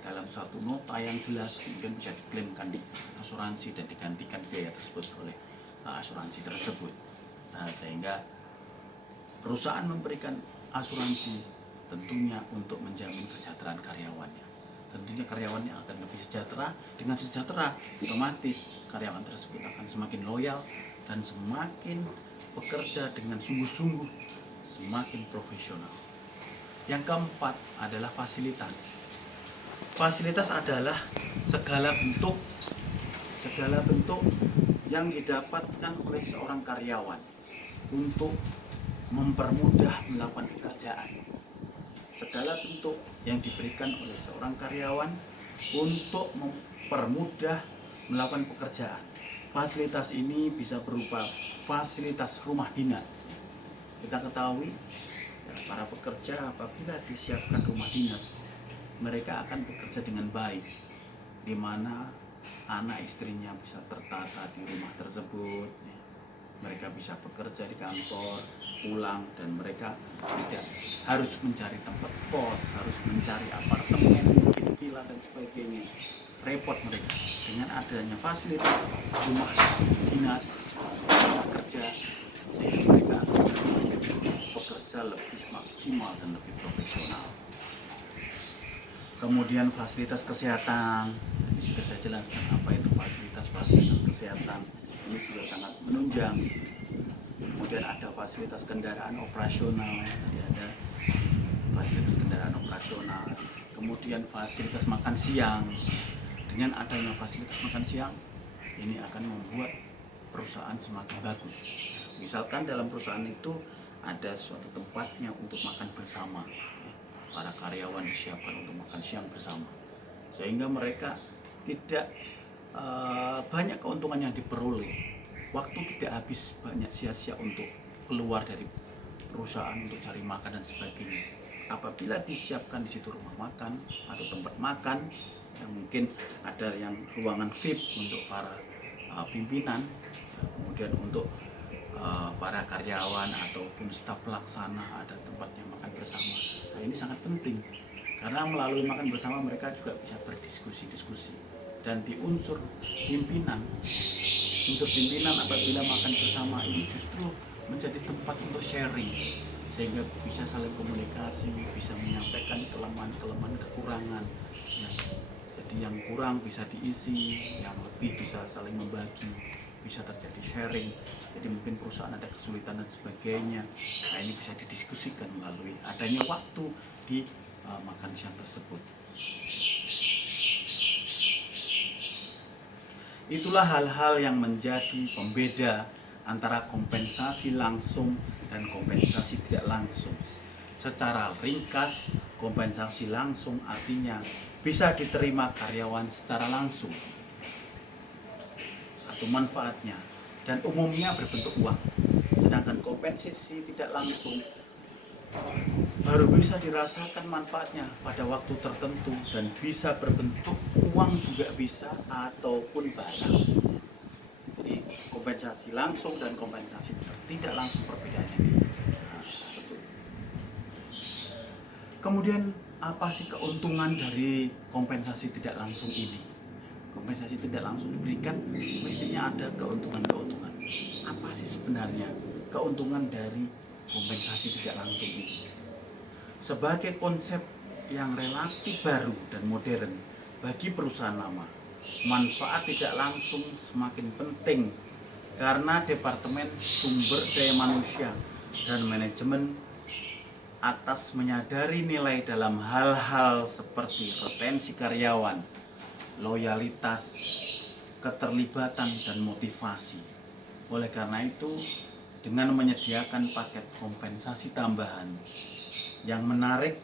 dalam satu nota yang jelas, kemudian bisa diklaimkan di asuransi dan digantikan biaya tersebut oleh asuransi tersebut. Nah, sehingga perusahaan memberikan asuransi tentunya untuk menjamin kesejahteraan karyawannya. Tentunya karyawannya akan lebih sejahtera. Dengan sejahtera, otomatis karyawan tersebut akan semakin loyal dan semakin bekerja dengan sungguh-sungguh, semakin profesional. Yang keempat adalah fasilitas. Fasilitas adalah segala bentuk yang didapatkan oleh seorang karyawan untuk mempermudah melakukan pekerjaan. Segala bentuk yang diberikan oleh seorang karyawan untuk mempermudah melakukan pekerjaan. Fasilitas ini bisa berupa fasilitas rumah dinas. Kita ketahui, ya, para pekerja apabila disiapkan rumah dinas, mereka akan bekerja dengan baik, di mana anak istrinya bisa tertata di rumah tersebut. Mereka bisa bekerja di kantor, pulang, dan mereka tidak harus mencari tempat kos, harus mencari apartemen, mungkin villa dan sebagainya. Repot mereka. Dengan adanya fasilitas rumah dinas, rumah kerja, sehingga mereka akan bekerja lebih maksimal dan lebih profesional. Kemudian fasilitas kesehatan, ini sudah saya jelaskan apa itu fasilitas kesehatan. Ini juga sangat menunjang. kemudian ada fasilitas kendaraan operasional, tadi ada fasilitas kendaraan operasional, kemudian fasilitas makan siang. Dengan adanya fasilitas makan siang, ini akan membuat perusahaan semakin bagus. Misalkan dalam perusahaan itu ada suatu tempatnya untuk makan bersama, para karyawan disiapkan untuk makan siang bersama, sehingga mereka tidak banyak keuntungan yang diperoleh. Waktu tidak habis banyak sia-sia untuk keluar dari perusahaan untuk cari makan dan sebagainya. Apabila disiapkan di situ rumah makan atau tempat makan, yang mungkin ada yang ruangan VIP untuk para pimpinan, kemudian untuk para karyawan ataupun staf pelaksana ada tempatnya makan bersama. Nah, ini sangat penting karena melalui makan bersama mereka juga bisa berdiskusi-diskusi. Dan di unsur pimpinan apabila makan bersama ini justru menjadi tempat untuk sharing, sehingga bisa saling komunikasi, bisa menyampaikan kelemahan kekurangan ya. Jadi yang kurang bisa diisi, yang lebih bisa saling membagi, bisa terjadi sharing. Jadi mungkin perusahaan ada kesulitan dan sebagainya, nah ini bisa didiskusikan melalui adanya waktu di makan siang tersebut. Itulah hal-hal yang menjadi pembeda antara kompensasi langsung dan kompensasi tidak langsung. Secara ringkas, kompensasi langsung artinya bisa diterima karyawan secara langsung atau manfaatnya, dan umumnya berbentuk uang. Sedangkan kompensasi tidak langsung baru bisa dirasakan manfaatnya pada waktu tertentu dan bisa berbentuk uang juga bisa ataupun barang. Jadi kompensasi langsung dan kompensasi tidak langsung perbedaannya. Kemudian apa sih keuntungan dari kompensasi tidak langsung ini? Kompensasi tidak langsung diberikan mestinya ada keuntungan-keuntungan. Apa sih sebenarnya keuntungan dari kompensasi tidak langsung ini? Sebagai konsep yang relatif baru dan modern bagi perusahaan lama, manfaat tidak langsung semakin penting karena Departemen Sumber Daya Manusia dan Manajemen atas menyadari nilai dalam hal-hal seperti retensi karyawan, loyalitas, keterlibatan, dan motivasi. Oleh karena itu, dengan menyediakan paket kompensasi tambahan yang menarik,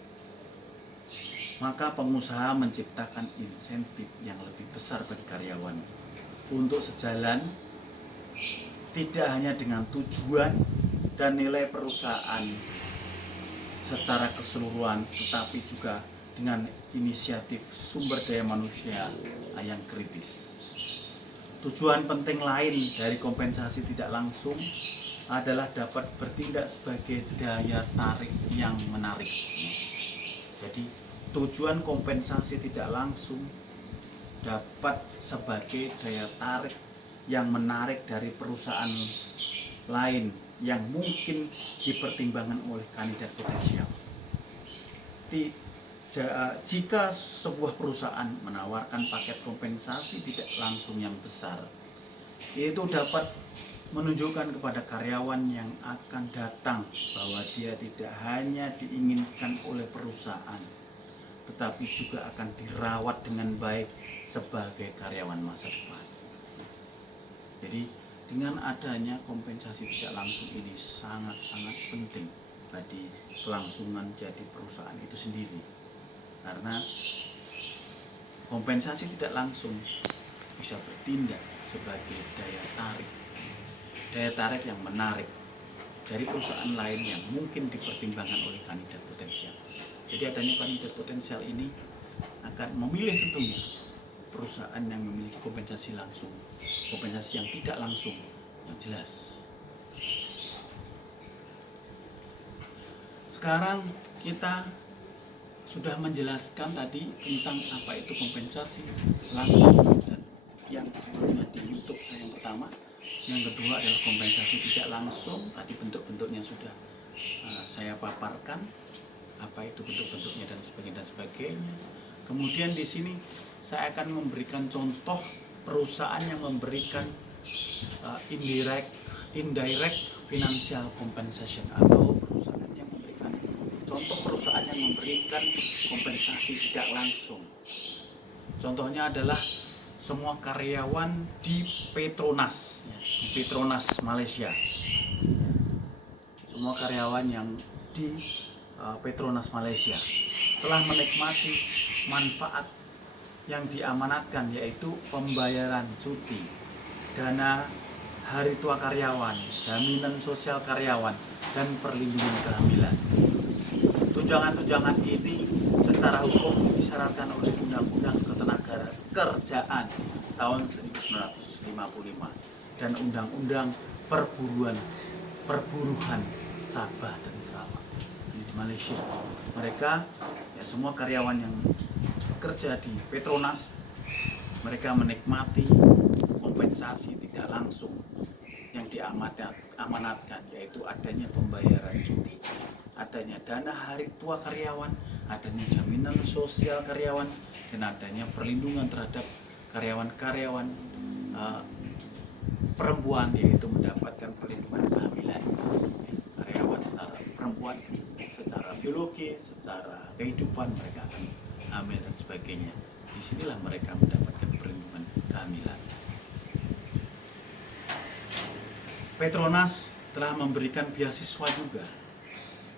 maka pengusaha menciptakan insentif yang lebih besar bagi karyawan untuk sejalan tidak hanya dengan tujuan dan nilai perusahaan secara keseluruhan, tetapi juga dengan inisiatif sumber daya manusia yang kritis. Tujuan penting lain dari kompensasi tidak langsung adalah dapat bertindak sebagai daya tarik yang menarik. Jadi tujuan kompensasi tidak langsung dapat sebagai daya tarik yang menarik dari perusahaan lain yang mungkin dipertimbangkan oleh kandidat potensial. Jika sebuah perusahaan menawarkan paket kompensasi tidak langsung yang besar, itu dapat menunjukkan kepada karyawan yang akan datang bahwa dia tidak hanya diinginkan oleh perusahaan, tetapi juga akan dirawat dengan baik sebagai karyawan masa depan. Jadi dengan adanya kompensasi tidak langsung ini sangat-sangat penting bagi kelangsungan jadi perusahaan itu sendiri. Karena kompensasi tidak langsung bisa bertindak sebagai daya tarik yang menarik dari perusahaan lain yang mungkin dipertimbangkan oleh kandidat potensial. Jadi adanya kandidat potensial ini akan memilih tentunya perusahaan yang memiliki kompensasi langsung, kompensasi yang tidak langsung yang jelas. Sekarang kita sudah menjelaskan tadi tentang apa itu kompensasi langsung dan yang sebelumnya di YouTube saya yang pertama. Yang kedua adalah kompensasi tidak langsung. Tadi bentuk-bentuknya sudah saya paparkan, apa itu bentuk-bentuknya dan sebagainya. Kemudian di sini saya akan memberikan contoh perusahaan yang memberikan indirect indirect financial compensation, atau perusahaan yang memberikan, contoh perusahaan yang memberikan kompensasi tidak langsung. Contohnya adalah semua karyawan di Petronas, di Petronas Malaysia. Semua karyawan yang di Petronas Malaysia telah menikmati manfaat yang diamanatkan, yaitu pembayaran cuti, dana hari tua karyawan, jaminan sosial karyawan, dan perlindungan kehamilan. Tunjangan-tunjangan ini secara hukum disyaratkan oleh Undang-Undang Ketenagakerjaan tahun 1955 dan Undang-Undang Perburuhan Sabah dan Sarawak. Di Malaysia, mereka semua karyawan yang bekerja di Petronas, mereka menikmati kompensasi tidak langsung yang diamanatkan, yaitu adanya pembayaran cuti, adanya dana hari tua karyawan, adanya jaminan sosial karyawan, dan adanya perlindungan terhadap karyawan-karyawan perempuan, yaitu mendapatkan perlindungan kehamilan. Karyawan secara perempuan secara biologi, secara kehidupan mereka akan hamil dan sebagainya. Disinilah mereka mendapatkan perlindungan kehamilan. Petronas telah memberikan beasiswa juga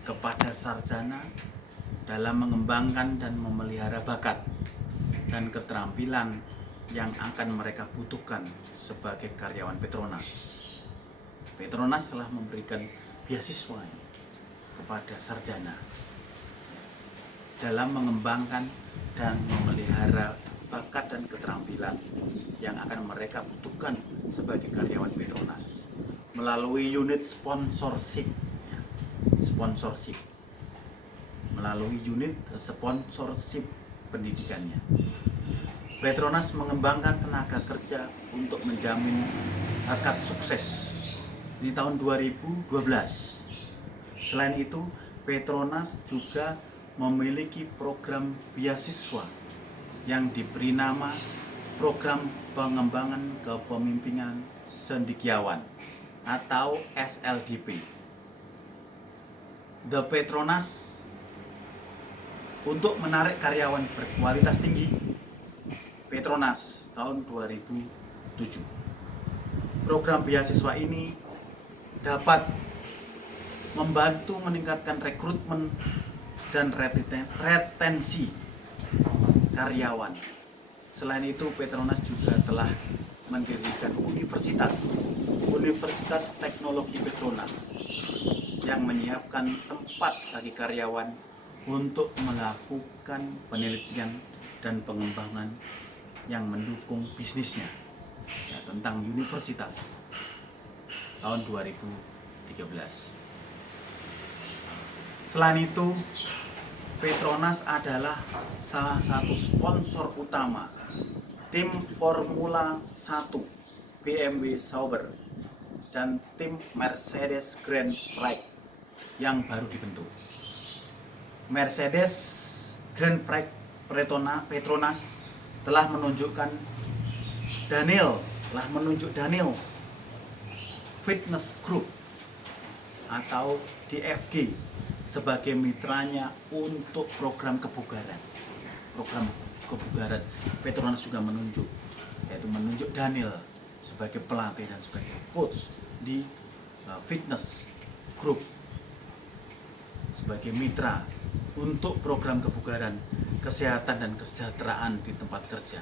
kepada sarjana dalam mengembangkan dan memelihara bakat dan keterampilan yang akan mereka butuhkan sebagai karyawan Petronas. Petronas telah memberikan beasiswa kepada sarjana dalam mengembangkan dan memelihara bakat dan keterampilan yang akan mereka butuhkan sebagai karyawan Petronas melalui unit sponsorship, melalui unit sponsorship pendidikannya. Petronas mengembangkan tenaga kerja untuk menjamin bakat sukses di tahun 2012. Selain itu, Petronas juga memiliki program beasiswa yang diberi nama Program Pengembangan Kepemimpinan Cendekiawan atau SLDP. The Petronas untuk menarik karyawan berkualitas tinggi. Petronas tahun 2007. Program beasiswa ini dapat membantu meningkatkan rekrutmen dan retensi karyawan. Selain itu, Petronas juga telah mendirikan Universitas Teknologi Petronas yang menyiapkan tempat bagi karyawan untuk melakukan penelitian dan pengembangan yang mendukung bisnisnya, tentang universitas tahun 2013. Selain itu, Petronas adalah salah satu sponsor utama tim Formula 1 BMW Sauber dan tim Mercedes Grand Prix yang baru dibentuk. Mercedes Grand Prix Petronas telah menunjuk Daniel Fitness Group atau DFG sebagai mitranya untuk program kebugaran. Petronas juga menunjuk Daniel sebagai pelatih dan sebagai coach di Fitness Group sebagai mitra untuk program kebugaran, kesehatan dan kesejahteraan di tempat kerja.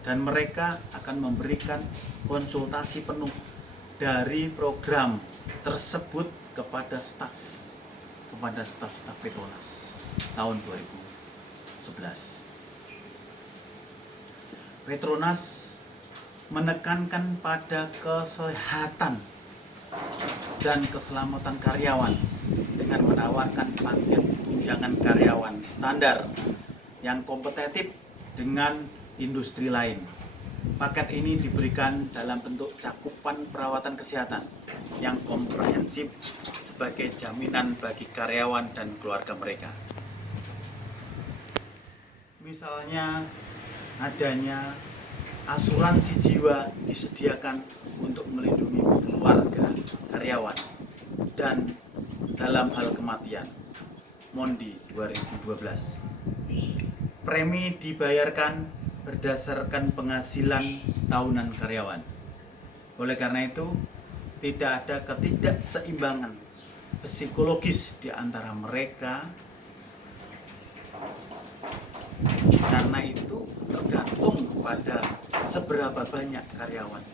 Dan mereka akan memberikan konsultasi penuh dari program tersebut kepada staf Petronas tahun 2011. Petronas menekankan pada kesehatan dan keselamatan karyawan dengan menawarkan paket tunjangan karyawan standar yang kompetitif dengan industri lain. Paket ini diberikan dalam bentuk cakupan perawatan kesehatan yang komprehensif sebagai jaminan bagi karyawan dan keluarga mereka. Misalnya adanya asuransi jiwa disediakan untuk melindungi keluarga karyawan. Dan dalam hal kematian, Mondi 2012, premi dibayarkan berdasarkan penghasilan tahunan karyawan. Oleh karena itu, tidak ada ketidakseimbangan psikologis di antara mereka. Karena itu tergantung pada seberapa banyak karyawan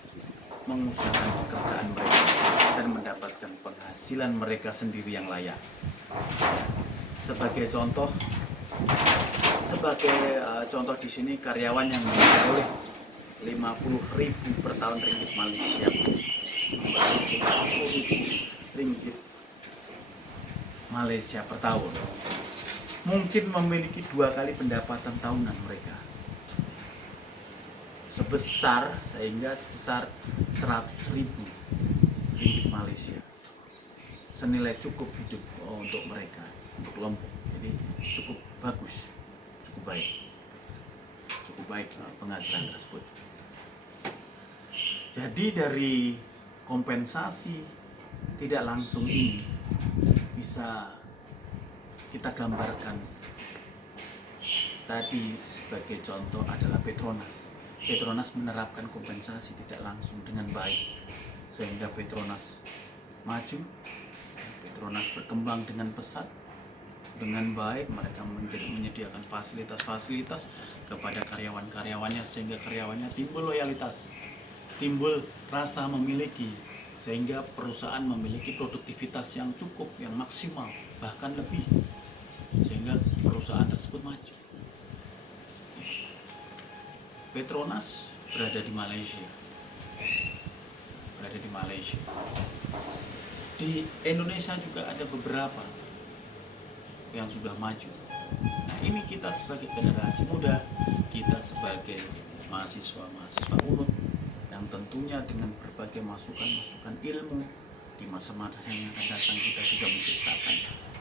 mengusahakan pekerjaan mereka dan mendapatkan penghasilan mereka sendiri yang layak. Sebagai contoh di sini karyawan yang memperoleh 50.000 per tahun ringgit Malaysia, 50.000 ringgit Malaysia per tahun, mungkin memiliki 2 kali pendapatan tahunan mereka, sebesar 100.000 ringgit Malaysia, senilai cukup hidup untuk mereka, untuk Lombok. Jadi cukup bagus, cukup baik penghasilan tersebut. Jadi dari kompensasi tidak langsung ini bisa kita gambarkan tadi sebagai contoh adalah Petronas. Petronas menerapkan kompensasi tidak langsung dengan baik, sehingga Petronas maju, Petronas berkembang dengan pesat, dengan baik. Mereka menyediakan fasilitas-fasilitas kepada karyawan-karyawannya, sehingga karyawannya timbul loyalitas, timbul rasa memiliki, sehingga perusahaan memiliki produktivitas yang cukup, yang maksimal, bahkan lebih, sehingga perusahaan tersebut maju. Petronas berada di Malaysia. Di Indonesia juga ada beberapa yang sudah maju. Nah, ini kita sebagai generasi muda, kita sebagai mahasiswa UNUT yang tentunya dengan berbagai masukan ilmu di masa-masa yang akan datang, kita bisa menciptakan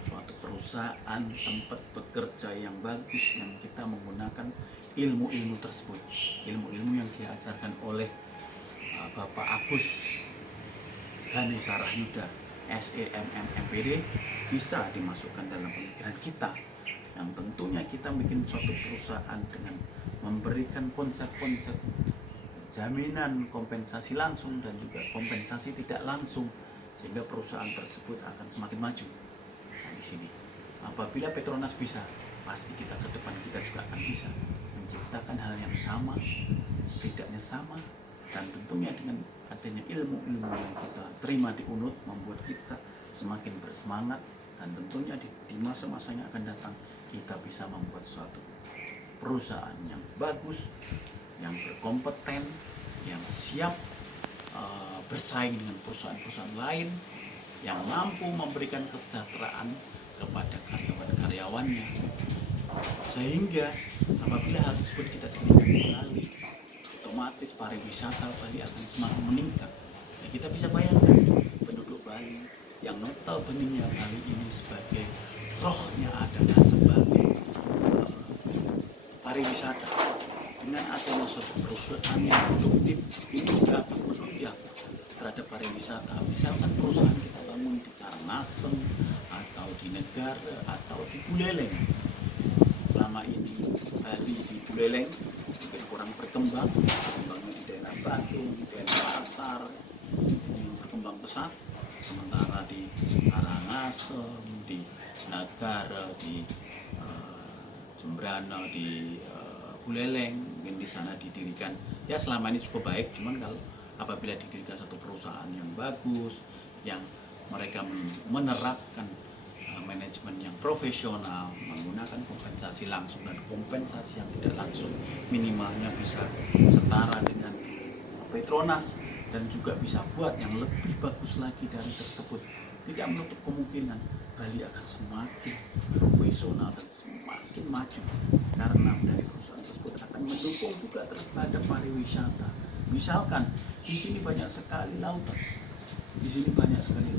suatu perusahaan tempat bekerja yang bagus, yang kita menggunakan ilmu-ilmu tersebut, ilmu-ilmu yang diajarkan oleh Bapak Agus Ganesha Rahyuda, SEMM MPD, bisa dimasukkan dalam pemikiran kita, yang tentunya kita bikin suatu perusahaan dengan memberikan konsep-konsep jaminan kompensasi langsung dan juga kompensasi tidak langsung, sehingga perusahaan tersebut akan semakin maju. Nah, di sini apabila Petronas bisa, pasti kita ke depan kita juga akan bisa menciptakan hal yang sama, setidaknya sama. Dan tentunya dengan adanya ilmu-ilmu yang kita terima di UNUT membuat kita semakin bersemangat, dan tentunya di masa-masa yang akan datang kita bisa membuat suatu perusahaan yang bagus, yang berkompeten, yang siap bersaing dengan perusahaan-perusahaan lain, yang mampu memberikan kesejahteraan kepada karyawan-karyawannya, sehingga apabila hal tersebut kita terima kembali, otomatis pariwisata Bali akan semakin meningkat. Nah, kita bisa bayangkan penduduk Bali yang notabene Bali ini sebagai rohnya adalah sebagai pariwisata, dengan adanya suatu perusahaan yang produktif, ini juga akan menunjang terhadap pariwisata. Misalkan perusahaan kita bangun di Karangasem atau di Negara atau di Buleleng. Selama ini Bali di Buleleng mungkin kurang berkembang di daerah Bandung, di daerah Pasar yang berkembang pesat, sementara di Karangasem, di Negara, di Jembrana, di Buleleng, mungkin di sana didirikan, ya selama ini cukup baik. Cuman kalau apabila didirikan satu perusahaan yang bagus, yang mereka menerapkan manajemen yang profesional, menggunakan kompensasi langsung dan kompensasi yang tidak langsung, minimalnya bisa setara dengan Petronas, dan juga bisa buat yang lebih bagus lagi dari tersebut, tidak menutup kemungkinan Bali akan semakin profesional dan semakin maju, karena dari perusahaan tersebut akan mendukung juga terhadap pariwisata. Misalkan di sini banyak sekali lautan, di sini banyak sekali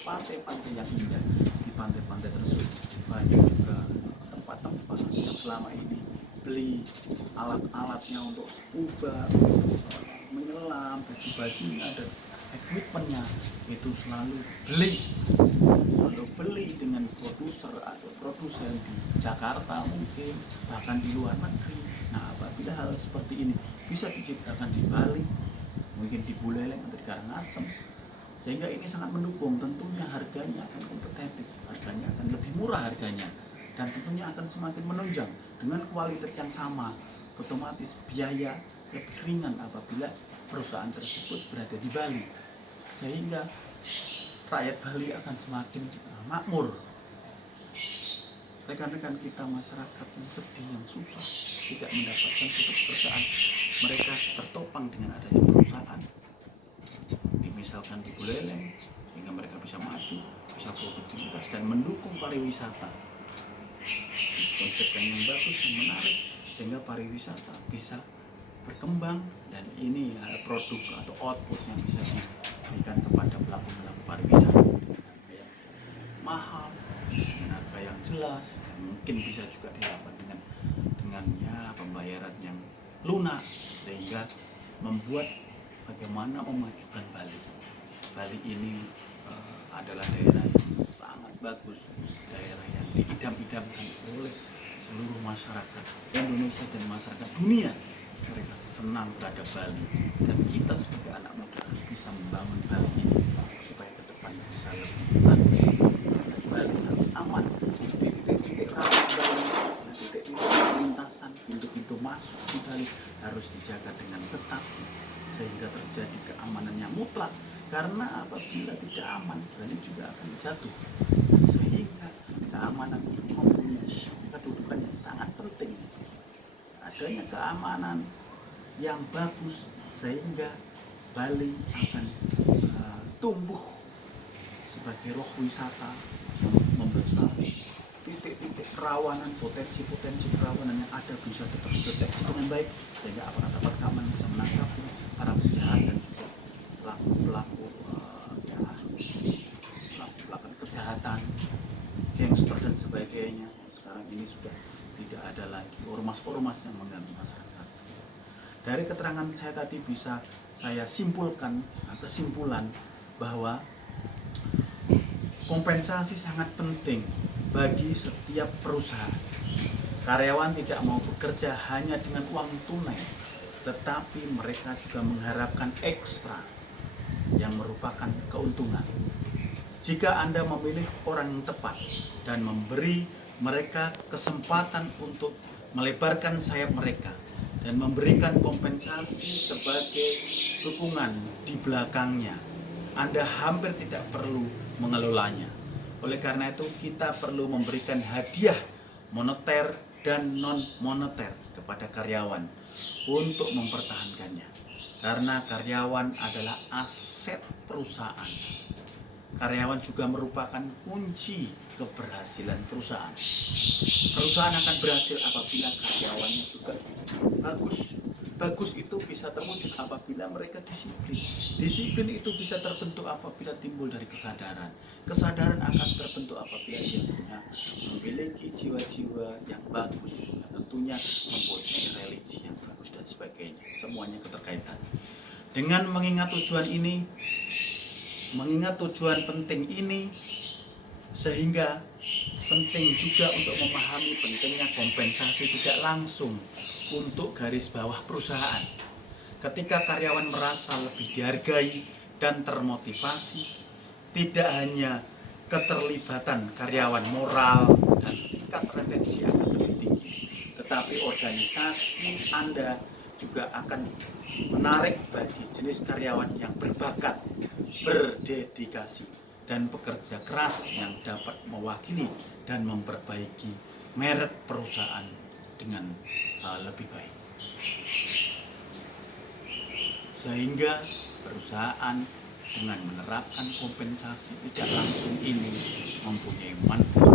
pantai-pantai yang indah. Di pantai-pantai tersebut banyak juga tempat-tempat yang selama ini beli alat-alatnya untuk scuba, menyelam selam, baju-bajunya dan equipmentnya itu selalu beli dengan produser atau produsen di Jakarta mungkin, bahkan di luar negeri. Nah, apabila hal seperti ini bisa diciptakan di Bali, mungkin di Buleleng atau di Karangasem, sehingga ini sangat mendukung. Tentunya harganya akan kompetitif, harganya akan lebih murah harganya, dan tentunya akan semakin menunjang dengan kualitas yang sama. Otomatis biaya lebih ringan apabila perusahaan tersebut berada di Bali, sehingga rakyat Bali akan semakin makmur. Rekan-rekan kita masyarakat yang sedih, yang susah, tidak mendapatkan suatu pekerjaan, mereka tertopang dengan adanya perusahaan, misalkan di Buleleng, sehingga mereka bisa maju, bisa produktivitas dan mendukung pariwisata. Konsep yang bagus dan menarik, sehingga pariwisata bisa berkembang, dan ini produk atau output yang bisa diberikan kepada pelaku-pelaku pariwisata dengan harga yang mahal, dengan harga yang jelas, dan mungkin bisa juga dilakukan dengan pembayaran yang lunak, sehingga membuat bagaimana memajukan Bali. Bali ini adalah daerah yang sangat bagus, daerah yang diidam-idamkan oleh seluruh masyarakat Indonesia dan masyarakat dunia. Mereka senang terhadap Bali, dan kita sebagai anak muda harus bisa membangun Bali ini supaya ke depan bisa lebih bagus. Bali harus aman, titik-titik rawan Bali, titik-titik lintasan, pintu-pintu masuk di Bali harus dijaga dengan ketat, sehingga terjadi keamanan yang mutlak. Karena apabila tidak aman, Bali juga akan jatuh. Sehingga keamanan itu mempunyai kedudukan yang sangat penting. Adanya keamanan yang bagus, sehingga Bali akan tumbuh sebagai roh wisata yang membesar. Titik-titik kerawanan, potensi-potensi kerawanan yang ada bisa terdeteksi dengan baik, sehingga aparat keamanan bisa menangkapnya, para penjahat dan juga pelaku-pelaku kejahatan, gangster dan sebagainya. Sekarang ini sudah tidak ada lagi ormas-ormas yang mengganggu masyarakat. Dari keterangan saya tadi bisa saya simpulkan kesimpulan bahwa kompensasi sangat penting bagi setiap perusahaan. Karyawan tidak mau bekerja hanya dengan uang tunai, tetapi mereka juga mengharapkan ekstra yang merupakan keuntungan. Jika Anda memilih orang yang tepat dan memberi mereka kesempatan untuk melebarkan sayap mereka dan memberikan kompensasi sebagai dukungan di belakangnya, Anda hampir tidak perlu mengelolanya. Oleh karena itu, kita perlu memberikan hadiah moneter dan non-moneter kepada karyawan untuk mempertahankannya. Karena karyawan adalah aset perusahaan. Karyawan juga merupakan kunci keberhasilan perusahaan. Perusahaan akan berhasil apabila karyawannya juga bagus. Bagus itu bisa terwujud apabila mereka disiplin. Disiplin itu bisa terbentuk apabila timbul dari kesadaran. Kesadaran akan terbentuk apabila dia memiliki jiwa-jiwa yang bagus. Tentunya mempunyai religi yang bagus dan sebagainya. Semuanya keterkaitan. Dengan mengingat tujuan ini, mengingat tujuan penting ini, sehingga penting juga untuk memahami pentingnya kompensasi tidak langsung untuk garis bawah perusahaan. Ketika karyawan merasa lebih dihargai dan termotivasi, tidak hanya keterlibatan karyawan moral dan tingkat retensi akan lebih tinggi, tetapi organisasi Anda juga akan menarik bagi jenis karyawan yang berbakat, berdedikasi, dan bekerja keras yang dapat mewakili dan memperbaiki merek perusahaan dengan lebih baik. Sehingga perusahaan dengan menerapkan kompensasi tidak langsung ini mempunyai manfaat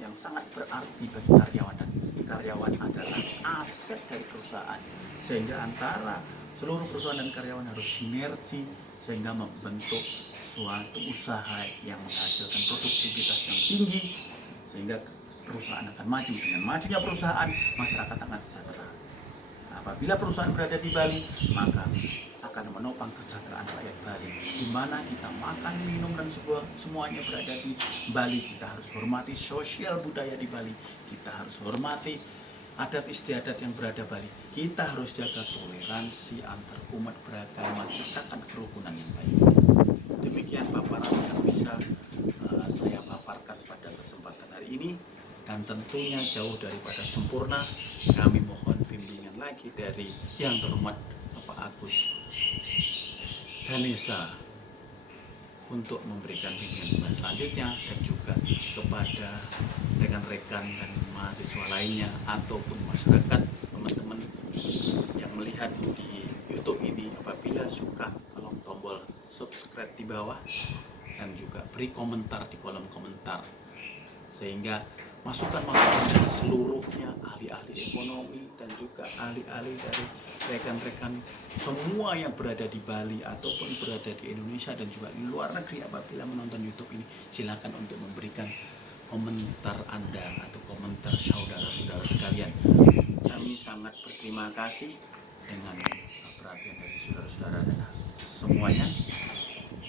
yang sangat berarti bagi karyawan, dan karyawan adalah aset dari perusahaan, sehingga antara seluruh perusahaan dan karyawan harus sinergi sehingga membentuk suatu usaha yang menghasilkan produktivitas yang tinggi, sehingga perusahaan akan maju. Dengan majunya perusahaan, masyarakat akan sejahtera. Apabila perusahaan berada di Bali, maka akan menopang kesejahteraan rakyat Bali. Di mana kita makan, minum, dan semuanya berada di Bali. Kita harus hormati sosial budaya di Bali. Kita harus hormati adat istiadat yang berada Bali. Kita harus jaga toleransi antar umat beragama, ciptakan kerukunan yang baik. Demikian paparan yang bisa saya paparkan pada kesempatan hari ini. Dan tentunya jauh daripada sempurna, kami mohon bimbingan lagi dari yang terhormat Bapak Agus Ganesha untuk memberikan bimbingan selanjutnya, dan juga kepada rekan-rekan dan mahasiswa lainnya ataupun masyarakat, teman-teman yang melihat di YouTube ini. Apabila suka, tolong tombol subscribe di bawah dan juga beri komentar di kolom komentar, sehingga masukan-masukan dari seluruhnya ahli-ahli ekonomi dan juga ahli-ahli dari rekan-rekan semua yang berada di Bali ataupun berada di Indonesia dan juga di luar negeri, apabila menonton YouTube ini, silakan untuk memberikan komentar Anda atau komentar saudara-saudara sekalian. Kami sangat berterima kasih dengan perhatian dari saudara-saudara semuanya,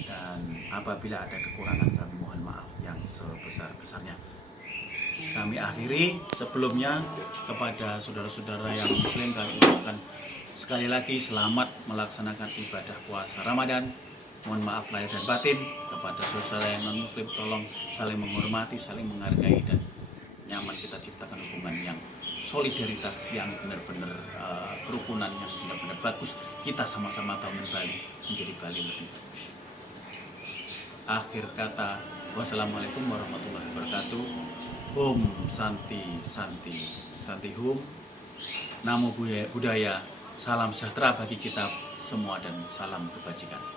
dan apabila ada kekurangan kami mohon maaf yang sebesar-besarnya. Kami akhiri. Sebelumnya, kepada saudara-saudara yang muslim, kami ucapkan sekali lagi selamat melaksanakan ibadah puasa Ramadan. Mohon maaf lahir dan batin. Kepada saudara yang non muslim, tolong saling menghormati, saling menghargai, dan nyaman kita ciptakan hubungan yang solidaritas yang benar-benar kerukunan yang benar-benar bagus. Kita sama-sama tahu Bali menjadi Bali lebih bagus. Akhir kata, wassalamualaikum warahmatullahi wabarakatuh. Om Santi Santi Santi Hum. Namo Buddhaya. Salam sejahtera bagi kita semua dan salam kebajikan.